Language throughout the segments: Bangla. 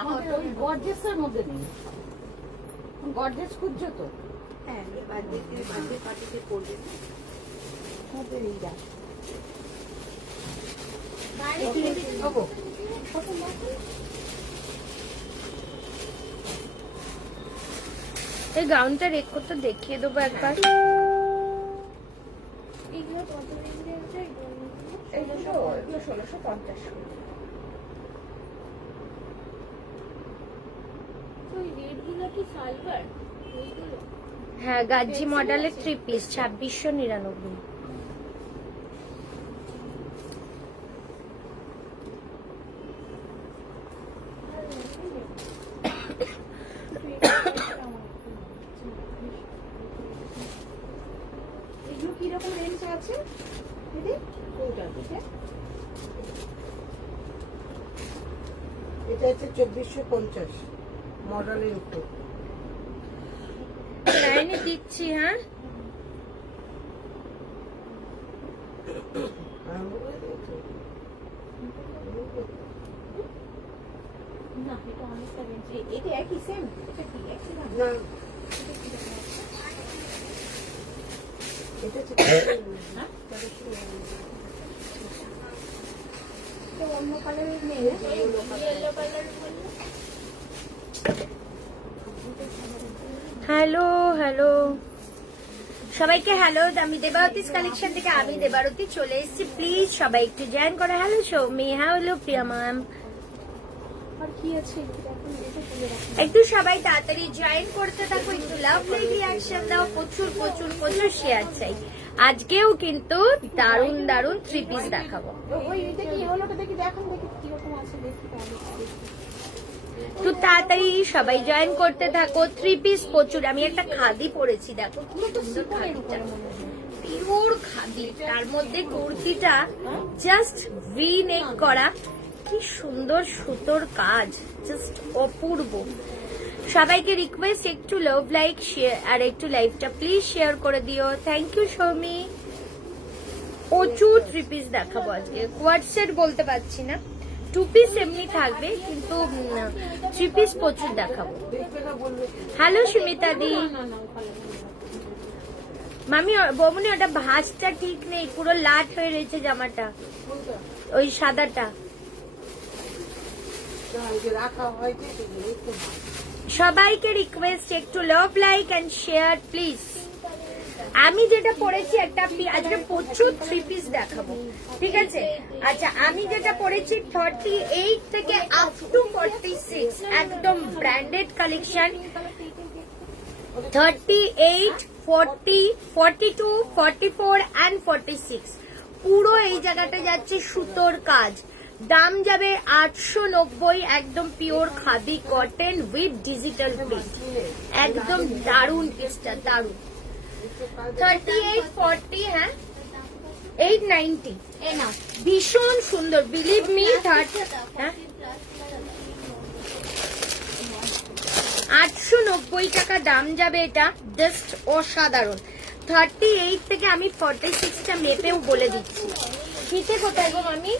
আমাদের ওই গর্জেসের মধ্যে নেই। গর্জেস খুঁজছো তো? হ্যাঁ, বার্থডে পার্টিতে পড়বে। আমাদের এই যা এই গাউনটা রেখো তো, দেখিয়ে দেবো একবার। এগুলো কত রেঞ্জে আছে? এগুলো 1650। ওই রেডগুলো কি সালভার? এইগুলো হ্যাঁ, গাজ্জি মডেলের 3 পিস 2699। এগুলো কিরকম রেঞ্জ আছে দিদি? এটা হচ্ছে 2450 মডেলের উপর। লাইনে দিচ্ছি। হ্যাঁ, না, এটা অনেকটা রেঞ্জ। এটা একই সেম? এটা কি একই দাম? না, এটা হচ্ছে অন্য কালারের নেই, ইয়েলো কালার বললে। হ্যালো হ্যালো সবাইকে, হ্যালো। আমি দেবারতীস কালেকশন থেকে আমি দেবারতী চলে এসেছি। প্লিজ সবাই একটু জয়েন করে। হ্যালো সৌমি, হ্যালো প্রিয়া ম্যাম। আর কি আছে এখন? এটা খুলে রাখুন। একটু সবাই তাড়াতাড়ি জয়েন করতে থাকো, একটু লাভ লাইক রিয়াকশন দাও, প্রচুর প্রচুর প্রচুর শেয়ার চাই। আজকেও কিন্তু দারুণ দারুণ 3 পিস দেখাবো। ওই এটা কি হলোটা দেখি, দেখুন দেখি কিরকম আছে দেখি তাহলে। তো তাড়াতাড়ি সবাই জয়েন করতে থাকো। 3 পিস প্রচুর। আমি একটা খাদি পরেছি, দেখো কি সুন্দর খাদিটা, পিওর খাদি। তার মধ্যে কুর্তিটা জাস্ট ভি নেক করা, কি সুন্দর সুতোর কাজ, জাস্ট অপূর্ব। সবাইকে রিকোয়েস্ট একটু লাভ লাইক শেয়ার আর একটু লাইভটা প্লিজ শেয়ার করে দিও। Thank you Soumi. প্রচুর 3 পিস দেখাবো আজকে। কোয়াড সেট বলতে পারছি না, 2 পিস এমনি থাকবে, কিন্তু 3 পিস প্রচুর দেখাবো। হ্যালো সুমিতা দি। মামি বমনি, ওটা ভাঁজটা ঠিক নেই, পুরো লাট হয়ে রয়েছে জামাটা, ওই সাদাটা। রাখা হয়েছে সেগুলো। সবাইকে রিকোয়েস্ট একটু love like and share please. আমি যেটা পরেছি একটা আজকে প্রচুর 3 পিস দেখাবো, ঠিক আছে? আচ্ছা, আমি যেটা পরেছি 38 থেকে আপ টু 46, একদম ব্র্যান্ডেড কালেকশন। 38, 40, 42, 44 and 46 পুরো এই জায়গাটা যাচ্ছে সুতোর কাজ। দাম যাবে 890, একদম pure khadi cotton with digital print. একদম দারুণ পিসটা, দারুণ। 38, 40, হ্যাঁ 890, ভীষণ সুন্দর, বিলিভ মি। 890 টাকা দাম যাবে, এটা জাস্ট অসাধারণ। 38 থেকে আমি 46টা মেপেও বলে দিচ্ছি। শীতে কোথায় গো আমি?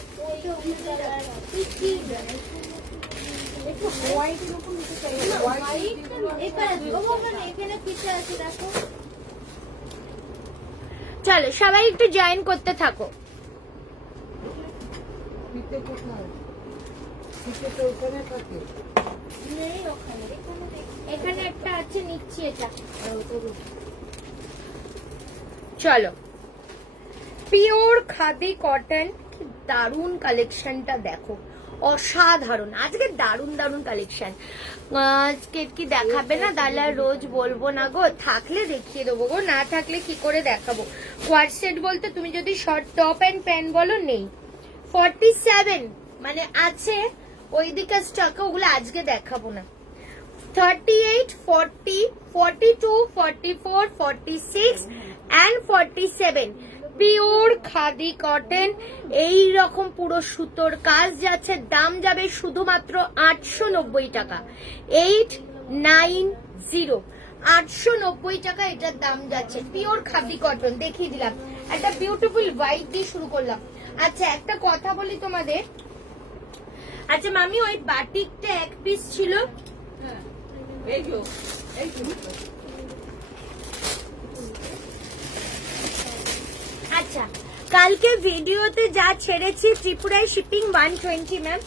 চলো সবাই একটু জয়েন করতে থাকো। ফিতে কোথায়? ফিতে তো ওখানে থাকে। এখানে একটা আছে, নিচ্ছি এটা। চলো, পিওর খাদি কটন, কি দারুণ কালেকশনটা দেখো, অসাধারণ। আজকে দারুণ দারুণ কালেকশন। আজকে কি দেখাবে না দালা? রোজ বলবো না গো, থাকলে দেখিয়ে দেবো গো, না থাকলে কি করে দেখাবো? কোয়াড সেট বলতে তুমি যদি শর্ট টপ এন্ড প্যান্ট বলো, নেই। 47 মানে আছে ওইদিকে স্টকে, ওগুলো আজকে দেখাবো না। 38, 40, 42, 44, 46 and 47 পিওর খাদি কটন, এই রকম পুরো সুতোর কাজ যাচ্ছে। দাম যাবে শুধুমাত্র 890 টাকা। 890, 890 টাকা এটার দাম যাচ্ছে। পিওর খাদি কটন দেখিয়ে দিলাম, একটা বিউটিফুল হোয়াইট দিয়ে শুরু করলাম। আচ্ছা, একটা কথা বলি তোমাদের, আচ্ছা মামি, ওই বাটিকটা এক পিস ছিল। এই যো, এই যো। আচ্ছা, কালকে ভিডিওতে যা ছেড়েছি ত্রিপুরায় শিপিং 120 ম্যাম,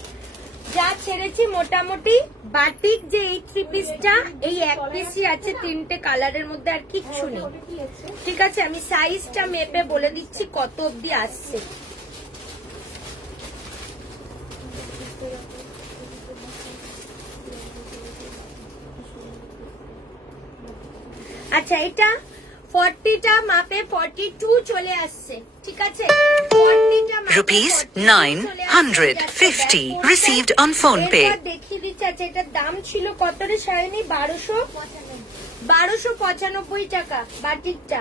যা ছেড়েছি মোটামুটি বাটিক যে এই 3 পিসটা, এই এক পিসই আছে, 3টে কালারের মধ্যে, আর কিচ্ছু নেই। ঠিক আছে, আমি সাইজটা মেপে বলে দিচ্ছি কত অবধি আসছে। আচ্ছা, এটা 40টা মাপে 42 চলে আসছে। ঠিক আছে, 40টা মাপে Rupees 42 চলে আসছে। 950 received on phone pay. এরপর দেখিয়ে দিচ্ছি। আচ্ছা, এটার দাম ছিল কত রে শাইনি? 1295 টাকা বাটিকটা।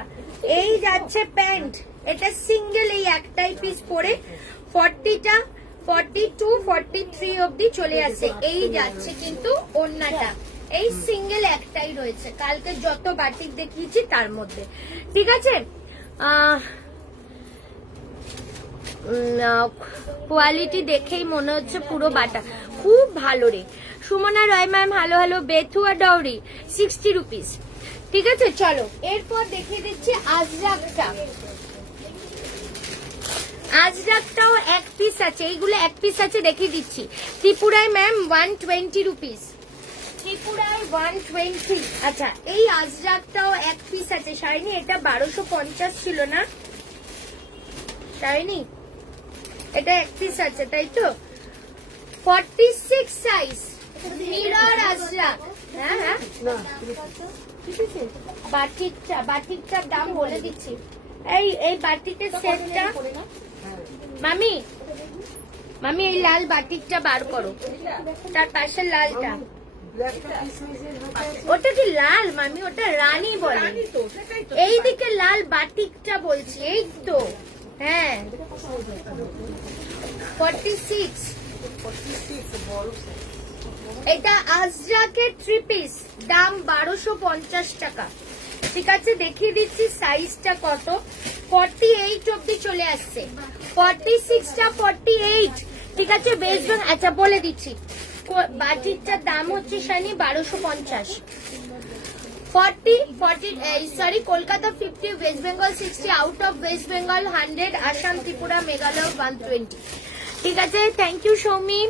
এই যাচ্ছে প্যান্ট, এটা সিঙ্গেল, এই একটাই পিস পরে 40টা 42 43 অবধি চলে আসে। এই যাচ্ছে কিন্তু ওন্নাটা, এই সিঙ্গেল একটাই রয়েছে কালকে যত বাটিক দেখিয়েছি তার মধ্যে। ঠিক আছে, কোয়ালিটি দেখেই মনে হচ্ছে পুরো বাটা, খুব ভালো রে। Sumana Roy ma'am hello hello. Bethuadahari 60 rupees. ঠিক আছে, চলো এরপর দেখিয়ে দিচ্ছি আজরাকটা। আজরাকটাও এক পিস আছে, এইগুলো এক পিস আছে, দেখিয়ে দিচ্ছি। ত্রিপুরায় ম্যাম 120 রুপিস, ত্রিপুরায় 120। আচ্ছা, এই আজরাকটাও এক পিস আছে শাইনি, এটা 1250 ছিল না শাইনি? এটা এক পিস আছে তাই তো? 46 সাইজ মিরর আজরাক। হ্যাঁ হ্যাঁ, বাটিকটার দাম বলে দিচ্ছি। এই বাটিকের সেটটা মামি, মামি এই লাল বাটিকটা বার করো, তার পাশের লালটা। ওটা কি লাল মামি? ওটা রানী বলে। এই দিকে লাল বাটিকটা বলছি, এই তো। হ্যাঁ, 46। এটা আজরাকের 3 পিস, দাম 1250 টাকা। ঠিক আছে, দেখিয়ে দিচ্ছি সাইজটা কত। 48 অব্দি চলে আসছে, 46টা 48। ঠিক আছে, ওয়েস্ট বেঙ্গল। আচ্ছা বলে দিচ্ছি, বাটিকটার দাম হচ্ছে Shani 1250। 40 Kolkata 50, West Bengal 60, out of West Bengal 100, Assam Tripura Meghalaya 120। ঠিক আছে, থ্যাংক ইউ সৌমি।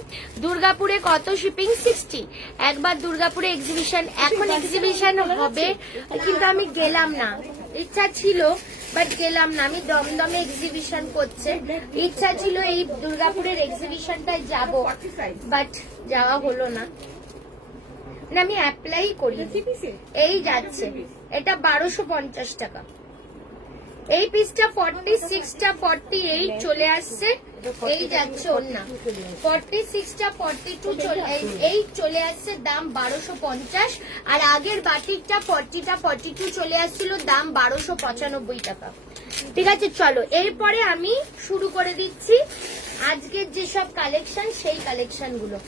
দুর্গাপুরে কত শিপিং? 60। একবার দুর্গাপুরে এক্সিবিশন, এখন এক্সিবিশন হবে কিন্তু আমি গেলাম না, ইচ্ছা ছিল বাট গেলাম না। আমি দমদমে এক্সিবিশন করছে, ইচ্ছা ছিল এই দুর্গাপুরের এক্সিবিশনটায় যাব, বাট যাওয়া হলো না। না, আমি অ্যাপ্লাই করি। এই যাচ্ছে, এটা 1250 টাকা। এই পিসটা 46টা 48 চলে আসছে। এই যাচ্ছে ওন্না, 46টা 42 চলে আসছে, দাম 1250। আর আগের বাটিকটা 40টা 42 চলে আসছিল, দাম 1295 টাকা। ঠিক আছে, চলো এরপরে আমি শুরু করে দিচ্ছি আজকের যেসব কালেকশন, সেই কালেকশন গুলো।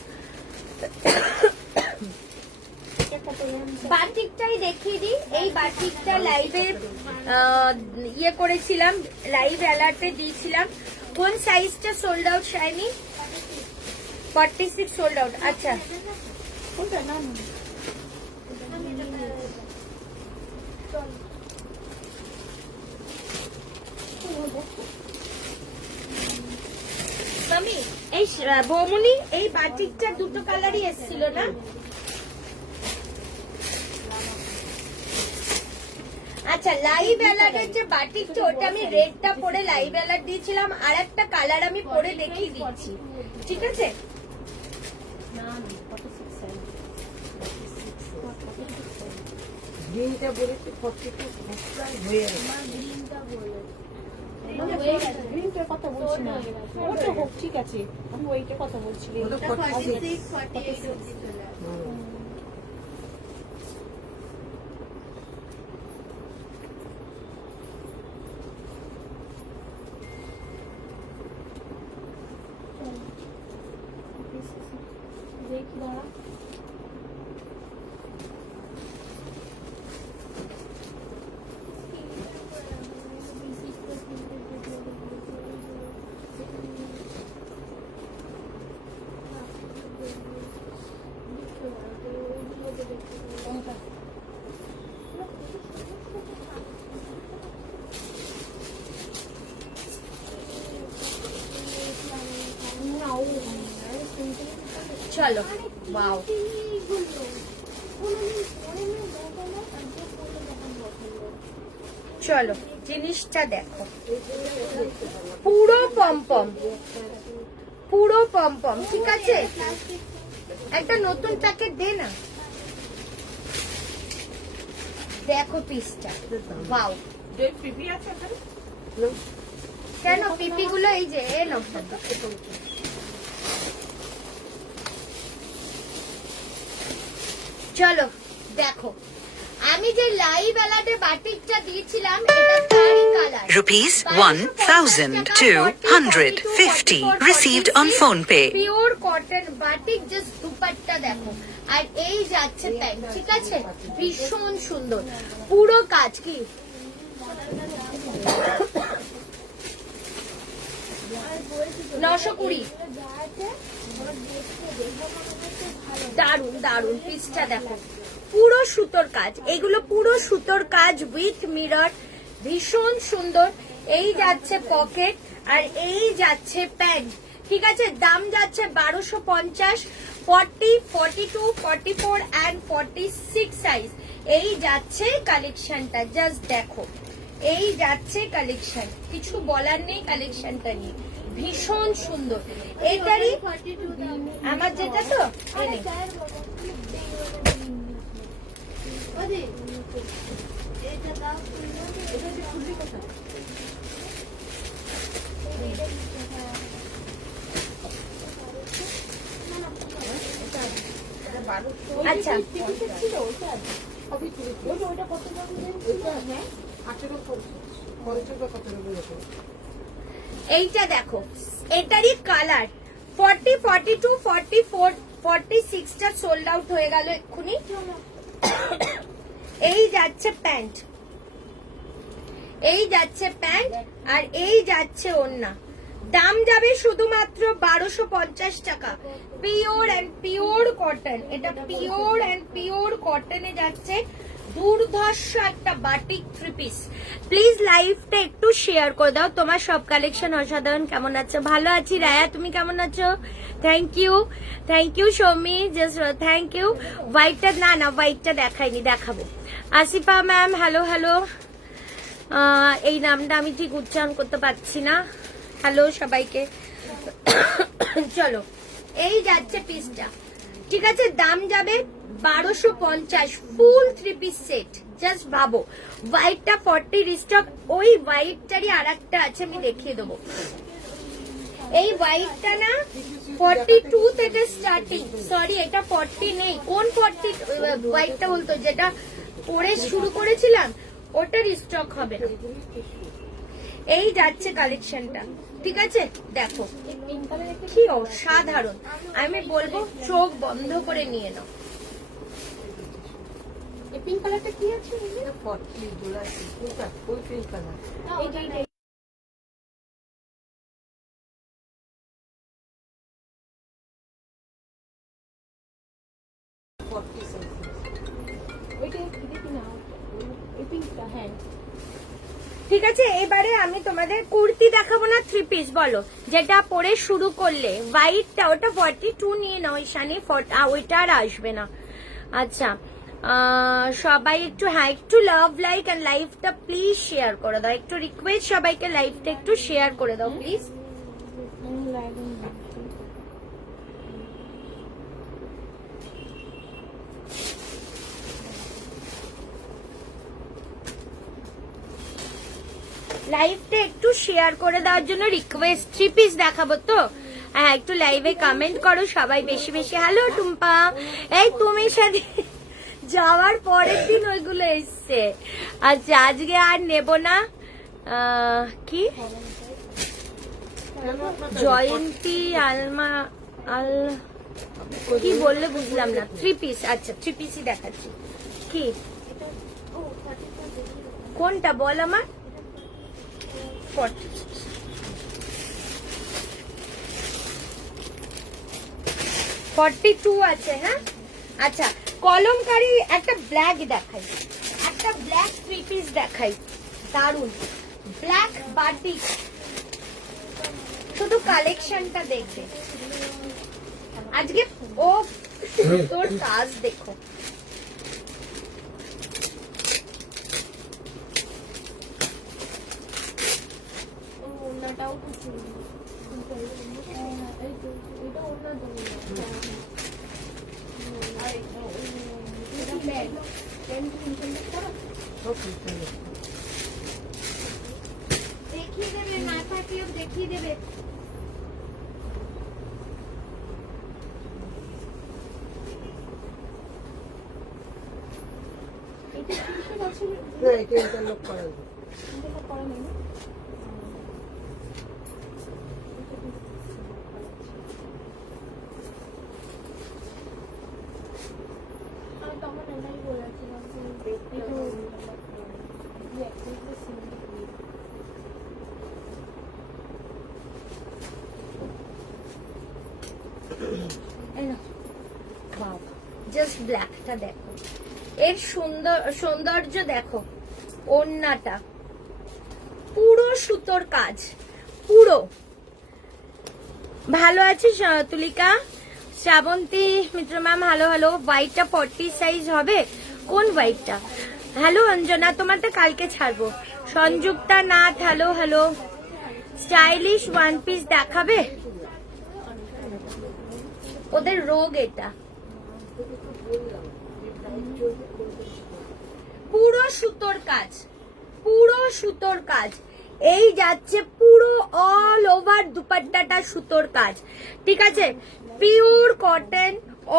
বাটিকটাই দেখিয়ে দিই। এই বাটিকটা লাইভে ইয়ে করেছিলাম, লাইভ অ্যালার্টে দিয়েছিলাম। কোন সাইজটা sold out shiny? 46 sold out. আচ্ছা, মামি এই বৌমনি, এই বাটিকটা দুটো কালারই এসেছিল না? আচ্ছা, লাইভ অ্যালার্টের যে বাটিকটা, ওটা আমি রেডটা পরে লাইভ অ্যালার্ট দিয়েছিলাম, আর একটা কালার আমি পরে দেখিয়ে দিচ্ছি। ঠিক আছে, গ্রিনটা বলেছি 42 হয়ে গেছে। গ্রিনটার কথা বলছি না, ওটা হোক, ঠিক আছে, আমি ওইটার কথা বলছি। চলো ওয়াও, চলো জিনিসটা দেখো, পুরো পমপম, পুরো পমপম, ঠিক আছে? একটা নতুন প্যাকেট দে না, দেখো পিসটা, ওয়াও। পিপি আছে এখানে? কেন পিপি গুলো এই যে এলো, চলো দেখো, আমি যে লাইভ অ্যালার্টে বাটিকটা দিয়েছিলাম এটা তারই colour. Rupees 1,250 received on phone pay. Pure cotton batik, just dupatta দেখো, আর এই যাচ্ছে প্যান্ট, ঠিক আছে? ভীষণ সুন্দর পুরো কাজ। কি 920, দারুন দারুন পিসটা দেখো, পুরো সুতোর কাজ, এগুলো পুরো সুতোর কাজ উইথ মিরর, ভীষণ সুন্দর। এই যাচ্ছে পকেট আর এই যাচ্ছে প্যান্ট, ঠিক আছে? দাম যাচ্ছে 1250, 40, 42, 44 and 46 সাইজ। এই যাচ্ছে কালেকশনটা, জাস্ট দেখো, এই যাচ্ছে কালেকশন, কিছু বলার নেই কালেকশনটা নিয়ে, ভীষণ সুন্দর। এইটারই আমার যেটা তো এনে আচ্ছা, এইটা দেখো, এটারই কালার 40, 42, 44, 46টা সোল্ড আউট হয়ে গেল এক্ষুনি। এই যাচ্ছে প্যান্ট, এই যাচ্ছে প্যান্ট আর এই যাচ্ছে ওড়না। দাম যাবে শুধুমাত্র 1250 টাকা, পিওর অ্যান্ড পিওর কটন, এটা পিওর অ্যান্ড পিওর কটনে যাচ্ছে। দুর্ধর্ষ একটা বাটিক থ্রি পিস। প্লিজ লাইভটা একটু শেয়ার করে দাও। তোমার সব কালেকশন অসাধারণ। কেমন আছো? ভালো আছি। রায়া তুমি কেমন আছো? Thank you, thank you Soumi, just thank you. হোয়াইটটা না না হোয়াইটটা দেখাইনি, দেখাবো। আসিফা ম্যাম হ্যালো হ্যালো, এই নামটা আমি ঠিক উচ্চারণ করতে পারছি না। হ্যালো সবাইকে। চলো এই যাচ্ছে পিসটা, ঠিক আছে? দাম যাবে 1250, full three piece set. Just ভাবো, হোয়াইটটা 40 রিস্টক, ওই হোয়াইটটারই আর একটা আছে, আমি দেখিয়ে দেবো। এই হোয়াইটটা না 42 থেকে স্টার্টিং, সরি এটা 40 নেই, কোন 40 হোয়াইটটা বলতো যেটা পরে শুরু করেছিলাম, ওটা রিস্টক হবে না। এই যাচ্ছে কালেকশনটা, ঠিক আছে? দেখো কি অসাধারণ, আমি বলবো চোখ বন্ধ করে নিয়ে নাও। পিঙ্ক কালারটা কি আছে? 40 গোলাপি, ওই পিঙ্ক কালার। ঠিক আছে, এবারে আমি তোমাদের কুর্তি দেখাবো না, থ্রি পিস বলো যেটা পরে শুরু করলে। হোয়াইটটা ওটা 42 নিয়ে নাও ঈশানি, ওইটা আর আসবে না। আচ্ছা সবাই একটু, হ্যাঁ একটু লাভ লাইক এন্ড লাইভটা প্লিজ শেয়ার করে দাও, একটু রিকোয়েস্ট সবাইকে লাইভটা একটু শেয়ার করে দাও প্লিজ। লাইভটা একটু শেয়ার করে দেওয়ার জন্য রিকোয়েস্ট। থ্রি পিস দেখাবো তো, হ্যাঁ একটু লাইভে কমেন্ট করো সবাই বেশি বেশি। হ্যালো টুম্পা, এই তুমি সাথে যাওয়ার পরের দিন ওইগুলো এসছে। আচ্ছা আজকে আর নেব না। কি জয়ন্তী আলমা আল কি বললে বুঝলাম না। থ্রি পিস, আচ্ছা থ্রি পিসই দেখাচ্ছি। কি কোনটা বল আমার? 42 আছে, হ্যাঁ আচ্ছা। কলমকারি একটা ব্ল্যাক দেখাই, একটা ব্ল্যাক থ্রি পিস দেখাই, দারুন ব্ল্যাক বাটিক, শুধু কালেকশনটা দেখবে। আজকে ও তোর কাজ দেখো, ওনাটাও খুব সুন্দর। এই তো, এটা ওনার জন্য। আর এটা প্যান্ট। প্যান্ট করো। দেখিয়ে দেবে, না থাকলেও দেখিয়ে দেবে। এটা কিসের আছে? না, এটা ইন্টারলক করা যায়। এটা করা নেই না? আমি তখন এটাই বলেছিলাম যে দেখতে জাস্ট ব্ল্যাকটা দেখো, এর সৌন্দর্য দেখো। ওড়নাটা পুরো সুতোর কাজ, পুরো। ভালো আছিস তুলিকা? শ্রাবন্তী মিত্র ম্যাম হ্যালো হ্যালো। হোয়াইটটা 40 সাইজ হবে? কোন হোয়াইটটা? হ্যালো অঞ্জনা, তোমারটা কালকে ছাড়বো। Sanjukta Nath hello hello. Stylish one piece দেখাবে? ওদের রোগ এটা। পুরো সুতোর কাজ, পুরো সুতোর কাজ। এই যাচ্ছে পুরো অল ওভার দুপাট্টাটা সুতোর কাজ, ঠিক আছে? পিওর কটন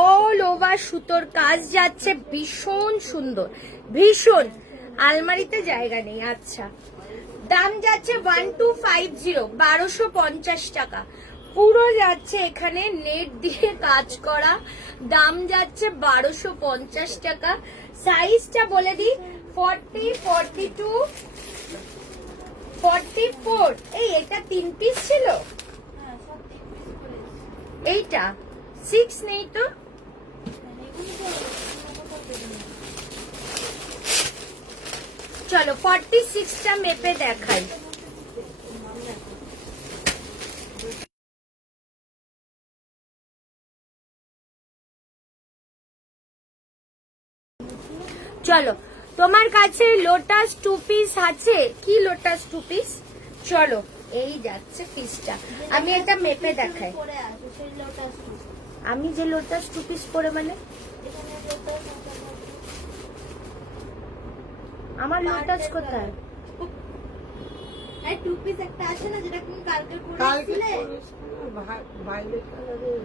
অল ওভার সুতোর কাজ যাচ্ছে, ভীষণ সুন্দর, ভীষণ। আলমারিতে জায়গা নেই। আচ্ছা, দাম যাচ্ছে 1250, 1250 টাকা। পুরো যাচ্ছে এখানে নেট দিয়ে কাজ করা, দাম যাচ্ছে 1250 টাকা। সাইজটা বলে দিই, 40, 42, 44। এই এটা 3 পিস ছিল, এইটা 6 নেই তো? চলো 46টা মেপে দেখাই। চলো, তোমার কাছে লোটাস 2 পিস আছে কি? লোটাস 2 পিস, চলো এই যাচ্ছে পিসটা। আমি এটা মেপে দেখাই। পরে আছে সেই লোটাস। আমি যে লোটাস 2 পিস পরে মানে এখানে লোটাস আমার লোটাস কোথায়? এই 2 পিস একটা আছে না যেটা তুমি কালকে কালকে পরেছিলে? ভায়োলেট কালারের,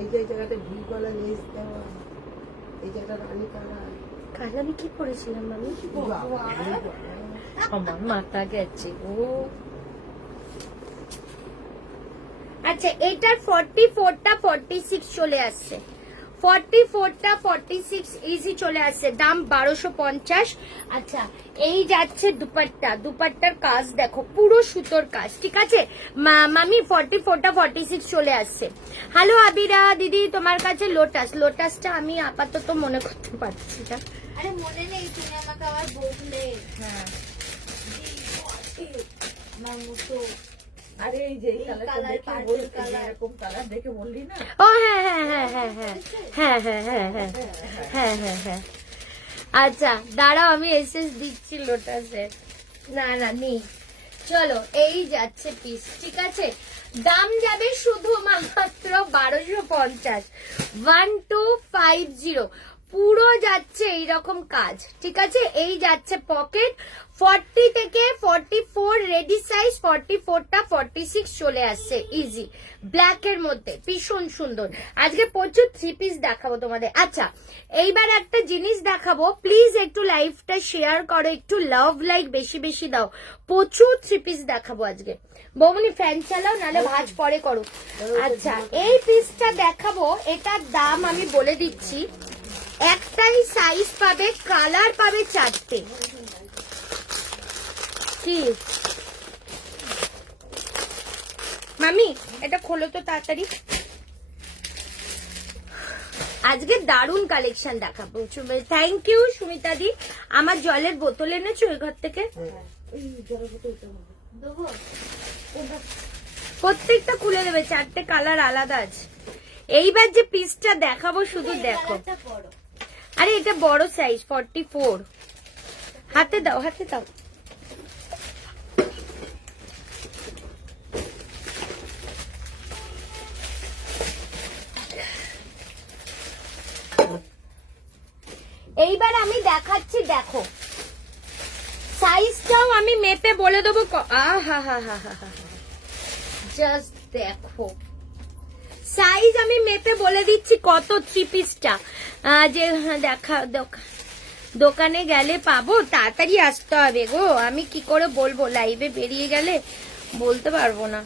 এই যে জায়গাতে ব্লু কালার লেস দেওয়া, এই জায়গাটা রানী কালার। কাল আমি কি পরেছিলাম আমি? আমার মাথা গেছে ও। আচ্ছা, এটার 44টা 46 চলে আসছে, 44টা 46 ইজি চলে আসছে, দাম 1250। আচ্ছা, এই যাচ্ছে দুপাট্টা, দুপাট্টার কাজ দেখো, পুরো সুতোর কাজ, ঠিক আছে মামি? 44টা 46 চলে আসছে। হ্যালো আবিরা দিদি, তোমার কাছে লোটাস, লোটাসটা আমি আপাতত মনে করতে পারছি না। আরে মনে নেই, তুমি আমাকে আবার বললে। হ্যাঁ, আমার মতো আরে এই যে কালার, পার্পল কালার। এরকম কালার দেখে বললি না? ও হ্যাঁ হ্যাঁ হ্যাঁ হ্যাঁ হ্যাঁ হ্যাঁ হ্যাঁ হ্যাঁ হ্যাঁ হ্যাঁ হ্যাঁ হ্যাঁ। আচ্ছা দাঁড়াও, আমি এসএস দিচ্ছি লোটাসের। না না নেই। চলো এই যাচ্ছে পিস, ঠিক আছে? দাম যাবে শুধু মাত্র 1250, 1250। পুরো যাচ্ছে এইরকম কাজ, ঠিক আছে? এই যাচ্ছে পকেট, 40 থেকে 44 রেডি সাইজ, 44টা 46 চলে আসছে ইজি, ব্ল্যাক এর মধ্যে, ভীষণ সুন্দর। আজকে প্রচুর 3 পিস দেখাবো তোমাদের। আচ্ছা, এইবার একটা জিনিস দেখাবো, প্লিজ একটু লাইভটা শেয়ার করো, একটু লাভ লাইক বেশি বেশি দাও। প্রচুর 3 পিস দেখাবো আজকে। বৌমনি ফ্যান চালাও, নাহলে ভাঁজ পরে করো। আচ্ছা, এই পিসটা দেখাবো, এটার দাম আমি বলে দিচ্ছি। একটাই সাইজ পাবে, কালার পাবে 4টে। কি মামি, এটা খোলো তো তাড়াতাড়ি। আজকে দারুণ কালেকশন দেখাবো। থ্যাংক ইউ সুমিতা দি। আমার জলের বোতল এনেছো ওই ঘর থেকে? প্রত্যেকটা খুলে দেবে, 4টে কালার আলাদা আছে। এইবার যে পিসটা দেখাবো শুধু দেখো, আরে এটা বড় সাইজ 44, হাতে দাও হাতে দাও। এইবার আমি দেখাচ্ছি, দেখো সাইজটাও আমি মেপে বলে দেবো। জাস্ট দেখো সাইজ আমি মেপে বলে দিচ্ছি কত 3 পিসটা। যে দেখা দোকানে গেলে পাবো, তাড়াতাড়ি আসতে হবে গো, আমি কি করে বলবো, লাইভে বেরিয়ে গেলে বলতে পারবো না।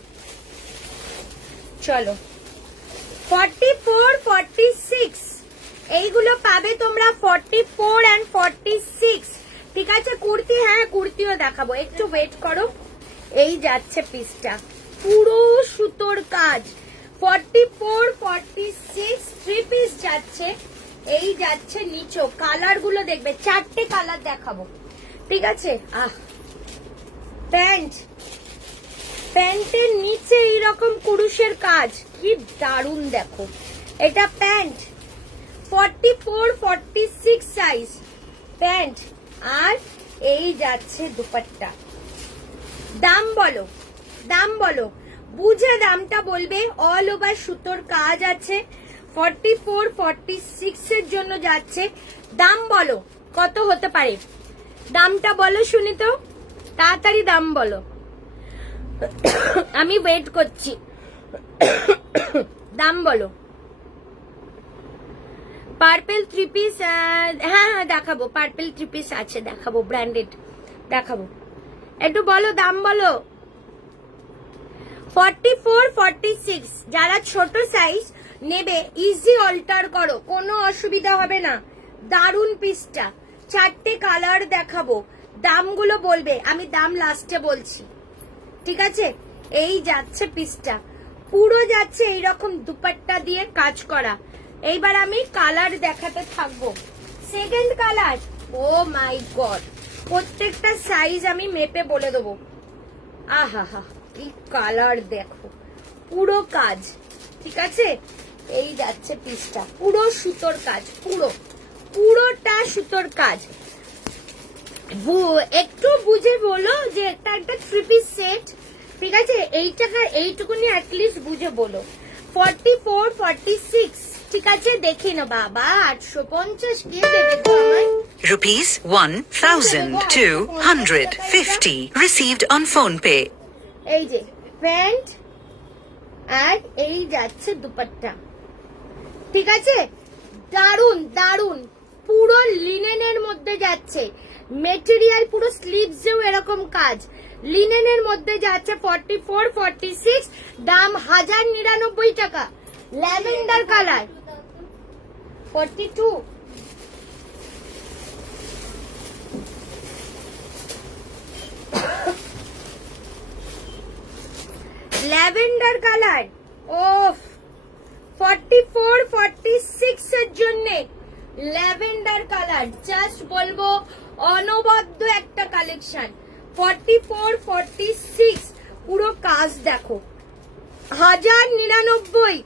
চলো 44, 46 এইগুলো পাবে তোমরা 44 and 46, ঠিক আছে। কুর্তি, হ্যাঁ কুর্তিও দেখাবো, একটু ওয়েট করো। এই যাচ্ছে পিসটা, পুরো সুতোর কাজ, 44, 46 3 পিস যাচ্ছে। এই যাচ্ছে নিচো, কালার গুলো দেখবে, 4টে কালার দেখাবো, ঠিক আছে। প্যান্টের নিচে এইরকম কুরুশের কাজ, কি দারুণ দেখো। এটা প্যান্ট 44, 46 সাইজ প্যান্ট, আর এই যাচ্ছে দুপাট্টা। দাম বলো, দাম বলো, বুঝে দামটা বলবে। অল ওভার সুতোর কাজ আছে, 44, 46 এর জন্য যাচ্ছে। দাম বলো কত হতে পারে, দামটা বলো শুনি তো, তাড়াতাড়ি দাম বলো, আমি ওয়েট করছি। দাম বলো। পার্পেল 3 পিস, হ্যাঁ দেখাবো, পার্পেল 3 পিস আছে, দেখাবো, ব্র্যান্ডেড দেখাবো, একটু বলো দাম বলো। 44, 46 যারা ছোট সাইজ নেবে ইজি অল্টার করো, কোনো অসুবিধা হবে না। দারুন পিসটা, 4টে কালার দেখাবো, দামগুলো বলবে, আমি দাম লাস্টে বলছি, ঠিক আছে। এই যাচ্ছে পিসটা, পুরো যাচ্ছে এইরকম দুপাট্টা দিয়ে কাজ করা। এইবার আমি কালার দেখাতে থাকবো। সেকেন্ড কালার, ও মাই গড, প্রত্যেকটা সাইজ আমি মেপে বলে দেবো। আহা হা, কি কালার দেখো, পুরো কাজ, ঠিক আছে। এই যাচ্ছে পিসটা, পুরো সুতোর কাজ, পুরোটা সুতোর কাজ। একটু বুঝে বলো যে এটা একটা 3 পিস সেট, ঠিক আছে। এইটুকুনি অ্যাটলিস্ট বুঝে বলো। 44, 46, ঠিক আছে। দেখি না বাবা, 850 কে দেবে গো আমায়? Rupees 1,250 received on PhonePe. এই যে প্যান্ট, আর এই যাচ্ছে দুপাট্টা, ঠিক আছে। দারুন দারুন, পুরো লিনেনের মধ্যে যাচ্ছে, মেটেরিয়াল পুরো স্লিভসেও এরকম কাজ, লিনেনের মধ্যে যাচ্ছে। 44, 46 দাম 1099 টাকা। ল্যাভেন্ডার কালার 42, ল্যাভেন্ডার কালার, ও 44, 46 এর জন্য ল্যাভেন্ডার কালার, জাস্ট বলবো অনবদ্য একটা কালেকশন। 44, 46 পুরো কাজ দেখো, 1099।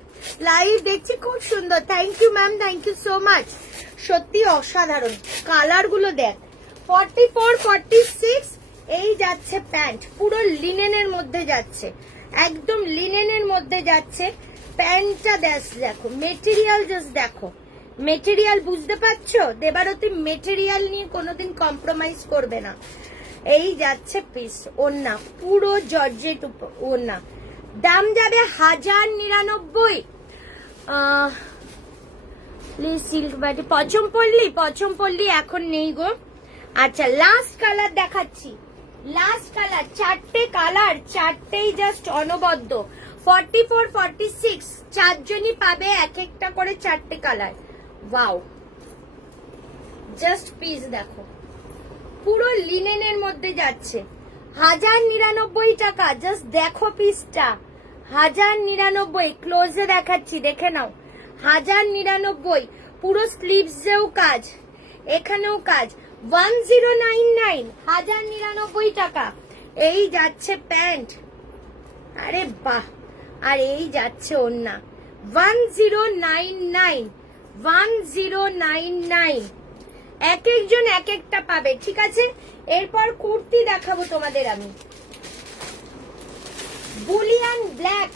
লাইভ দেখছি, খুব সুন্দর, thank you ma'am, thank you so much, সত্যি অসাধারণ কালার গুলো দেখ। 44, 46 এই যাচ্ছে প্যান্ট, পুরো লিনেনের মধ্যে যাচ্ছে, একদম লিনেনের মধ্যে যাচ্ছে। প্যান্টটা দেখো, মেটেরিয়াল জাস্ট দেখো, মেটেরিয়াল বুঝতে পারছো? দেবারতী মেটেরিয়াল নিয়ে কোনোদিন কম্প্রোমাইজ করবে না। এই যাচ্ছে পিস, ওন্না পুরো জর্জেট ওন্না, দাম যাবে 1099। সিল্ক বাটি, পচমপল্লি এখন নেই গো। আচ্ছা লাস্ট কালার দেখাচ্ছি, লাস্ট কালার, 4টে কালার, 4টেই জাস্ট অনবদ্য। 44, 46 চারজনই পাবে এক একটা করে 4টে কালার। ওয়াও, জাস্ট পিস দেখো, পুরো লিনেনের মধ্যে যাচ্ছে, 1099 টাকা। জাস্ট দেখো পিসটা, 1099। ক্লোজে দেখাচ্ছি, দেখে নাও, 1099। পুরো স্লিভসেও কাজ, এখানেও কাজ, 1099, 1099 টাকা। এই যাচ্ছে প্যান্ট, আরে বাহ, আর এই যাচ্ছে ওন্না, 1099 1099 এক একজন এক একটা পাবে, ঠিক আছে? এরপর কুর্তি দেখাবো তোমাদের আমি। বুলিয়ান ব্ল্যাক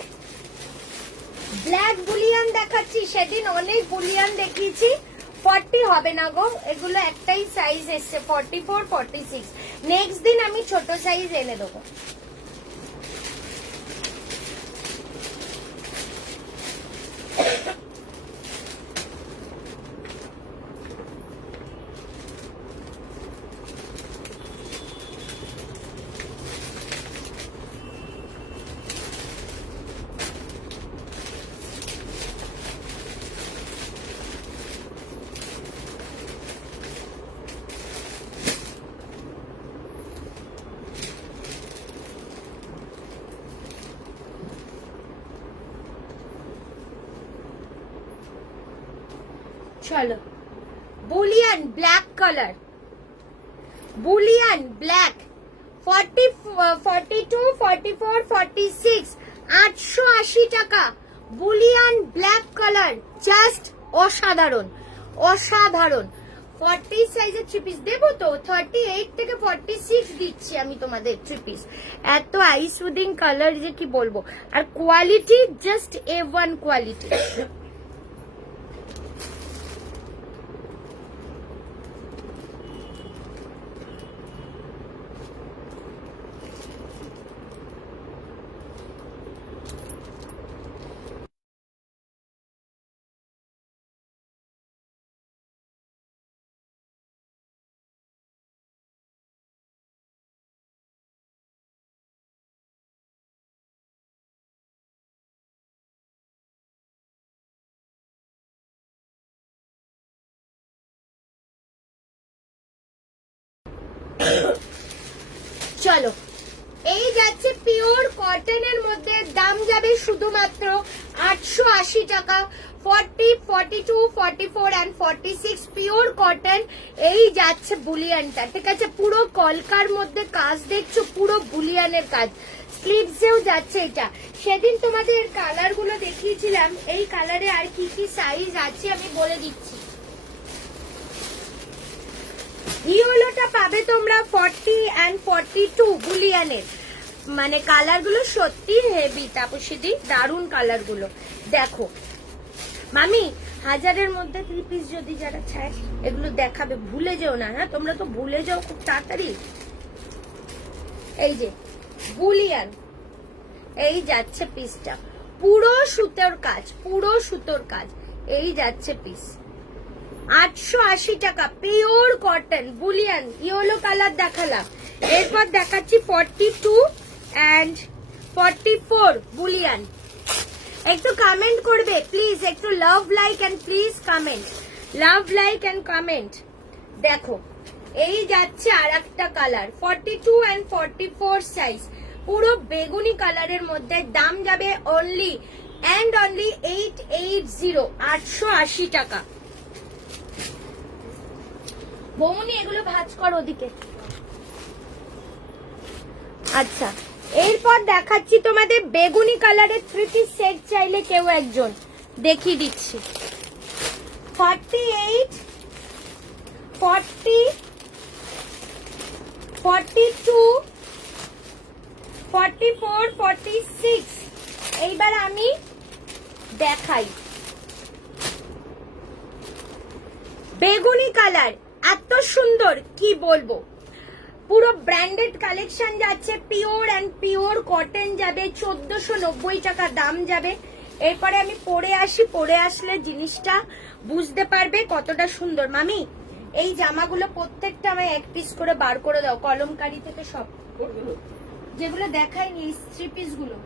বুলিয়ান দেখাচ্ছি। সেদিন অনেক বুলিয়ান দেখিয়েছি, 40 হবে না গো, এগুলো একটাই সাইজ এসছে, 44 46। নেক্সট দিন আমি ছোট সাইজ এনে দেবো। চলো, Boolean black colour, Boolean black 40 42 44 46 880 টাকা। বুলিয়ান ব্ল্যাক কালার, জাস্ট অসাধারণ অসাধারণ। 40 সাইজের 3 পিস দেবো তো, 38 থেকে 46 দিচ্ছি আমি তোমাদের 3 পিস। এত আইস উডিং কালার যে কি বলবো, আর কোয়ালিটি জাস্ট A1 কোয়ালিটি। চলো, এই যাচ্ছে পিওর কটনের মধ্যে, দাম যাবে শুধুমাত্র 880 টাকা। 40 42 44 and 46 পিওর কটন। এই যাচ্ছে বুলিয়ানটা, ঠিক আছে? পুরো কলকার মধ্যে কাজ দেখছো, পুরো বুলিয়ানের কাজ, স্লিভসেও যাচ্ছে এটা। সেদিন তোমাদের কালার গুলো দেখিয়েছিলাম, এই কালারে আর কি কি সাইজ আছে আমি বলে দিচ্ছি। ইয়েলোটা পাবে তোমরা 40 and 42 বুলিয়ানের, মানে কালার গুলো সত্যি হেভি। তাপসীদি দারুন কালার গুলো দেখো। মামি, 1000-এর মধ্যে 3 পিস যদি যারা চায় এগুলো দেখাবে, ভুলে যেও না। হ্যাঁ, তোমরা তো ভুলে যাও খুব তাড়াতাড়ি। এই যে বুলিয়ান, এই যাচ্ছে পিসটা, পুরো সুতোর কাজ, পুরো সুতোর কাজ। এই যাচ্ছে পিস 880 টাকা, পিওর কটন বুলিয়ান। ইয়েলো কালার দেখালাম, এরপর দেখাচ্ছি 42 and 44 বুলিয়ান। একটু কমেন্ট করবে প্লিজ, একটু love like and please comment, love like and comment. দেখো, এই যাচ্ছে আর একটা কালার 42 and 44 সাইজ, পুরো বেগুনি কালারের মধ্যে। দাম যাবে অনলি and only 880, 880 টাকা। বৌমনি, এগুলো ভাঁজ করো ওদিকে। আচ্ছা, এরপর দেখাচ্ছি তোমাদের বেগুনি কালারের 3 পিস সেট, চাইলে কেউ একজন দেখিয়ে দিচ্ছি। 48 40 42 44 46। এইবার আমি দেখাই বেগুনি কালার, এত সুন্দর কি বলবো। পুরো ব্র্যান্ডেড কালেকশন যাচ্ছে, পিওর এন্ড পিওর কটন যাবে 1490 টাকা দাম যাবে। এরপরে আমি পরে আসি, পরে আসলে জিনিসটা বুঝতে পারবে কতটা সুন্দর। মামি, এই জামাগুলো প্রত্যেকটা আমায় 1 পিস করে বার করে দাও, কলমকারি থেকে সব, যেগুলো দেখাইনি, 3 পিস গুলো।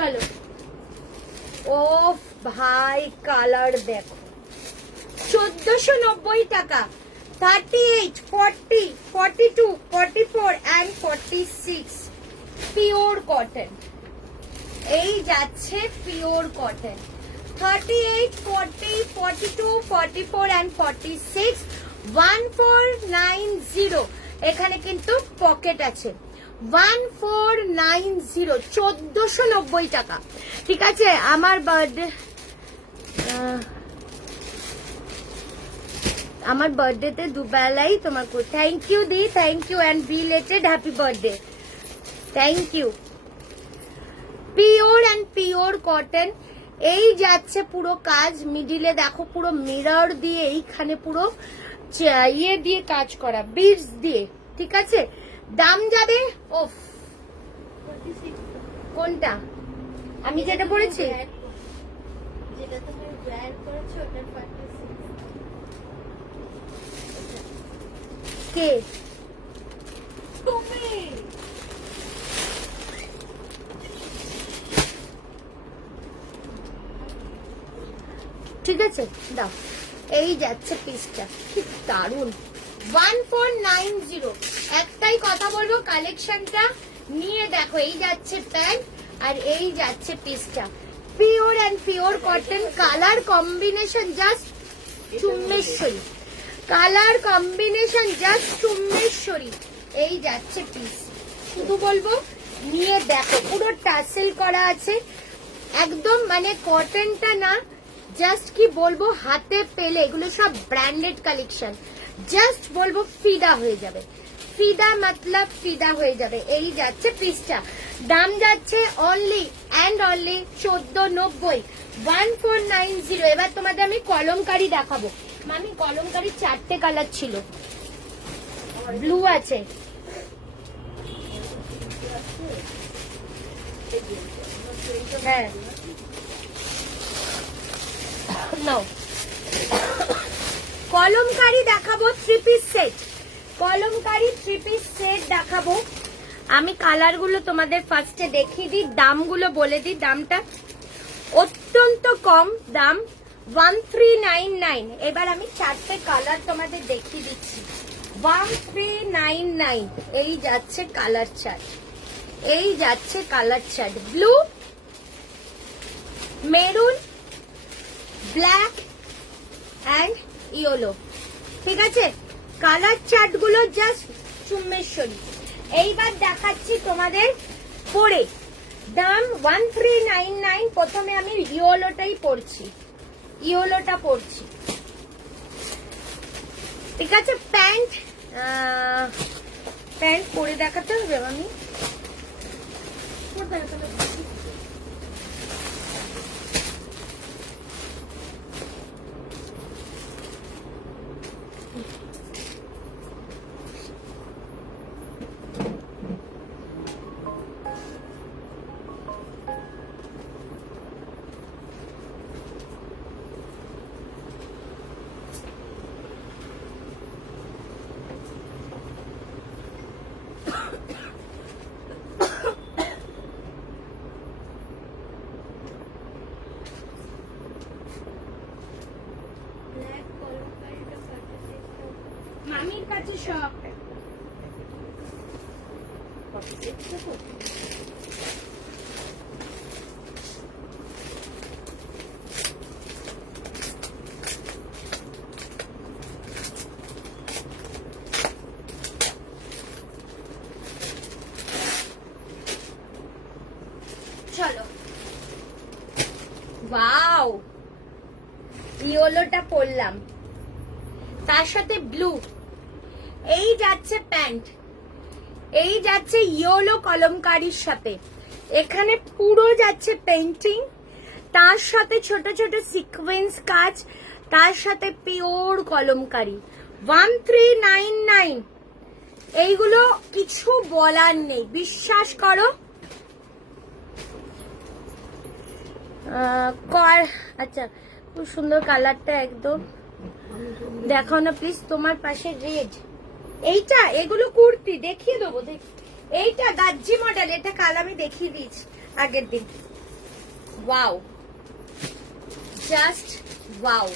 চলো। ও ভাই কালার দেখো, 1490 টাকা। 38, 40, 42, 44 and 46 পিওর কটন। এই যাচ্ছে পিওর কটন। 38, 40, 42, 44 and 46 1490। এখানে কিন্তু পকেট আছে। 1490, 1490 টাকা। ঠিক আছে, আমার বার্থডেতে দুবেলাই তোমার থ্যাংক ইউ দি, thank you and belated happy birthday. Thank you. Pure and pure cotton. এই যাচ্ছে পুরো কাজ, মিডিলে দেখো পুরো মিরর দিয়ে, এইখানে পুরো ইয়ে দিয়ে কাজ করা, বিডস দিয়ে। ঠিক আছে, দাম যাবে ওফ। কোনটা আমি যেটা পড়েছি? যেটা তুমি ওয়্যার করেছো ওটার 46। কে তুমি ঠিক আছে দাও। এই যাচ্ছে পিসটা, কি দারুন। 1490। একটাই কথা বলবো, কালেকশনটা নিয়ে দেখো। এই যাচ্ছে প্যান্ট আর এই যাচ্ছে পিসটা। Pure and pure cotton. Colour combination just চুম্বেশ্বরী, কালার কম্বিনেশন জাস্ট চুম্বেশ্বরী। এই যাচ্ছে পিস, শুধু বলবো নিয়ে দেখো। পুরো টাসেল করা আছে একদম, মানে কটনটা না, জাস্ট কি বলবো, হাতে পেলে এগুলো সব ব্র্যান্ডেড কালেকশন। জাস্ট বলবো ফিদা হয়ে যাবে, ফিদা মতলব ফিদা হয়ে যাবে। এই যাচ্ছে পিসটা, দাম যাচ্ছে অনলি অ্যান্ড অনলি 1490। 1490। এবার তোমাদের আমি কলমকারি দেখাবো। মামি কলমকারি 4টে কালার ছিল, ব্লু আছে, হ্যাঁ নাও। কলমকারি দেখাবো 3 piece set, kalamkari 3 piece set দেখাবো আমি। কালার গুলো তোমাদের ফার্স্টে দেখিয়ে দিই, দামগুলো বলে দিই। দামটা অত্যন্ত কম দাম, 1399। এবার আমি 4টে কালার তোমাদের দেখিয়ে দিচ্ছি। 1399। এই যাচ্ছে কালার চার্ট, এই যাচ্ছে colour chart, blue, maroon, black and yellow. ঠিক আছে, কালার চার্ট গুলো জাস্ট চুম্বেশ্বরী। এইবার দেখাচ্ছি তোমাদের পরে, দাম 1399। প্রথমে আমি ইয়েলোটাই পরছি, ইয়েলোটা পরছি। ঠিক আছে, প্যান্ট প্যান্ট পরে দেখাতে হবে আমি। ব্ল্যাক কলমকারিটা 46 টাকা। মামির কাছে সব চলো। ওয়াও, ইয়েলোটা পরলাম, তার সাথে ব্লু। এই যাচ্ছে প্যান্ট, এই যাচ্ছে ইয়েলো কলমকারির সাথে। এখানে পুরো যাচ্ছে পেন্টিং, তার সাথে ছোট ছোট সিকোয়েন্স কাজ, তার সাথে পিওর কলমকারি। 1399। এইগুলো কিছু বলার নেই, বিশ্বাস করো। আচ্ছা, খুব সুন্দর কালারটা, একদম দেখাও না প্লিজ। তোমার পাশে রেড, এইটা, এগুলো কুর্তি দেখিয়ে দেবো। এইটা গাজ্জি মডেল, এটা কাল আমি দেখিয়ে দিয়েছি আগের দিন। Wow, just wow.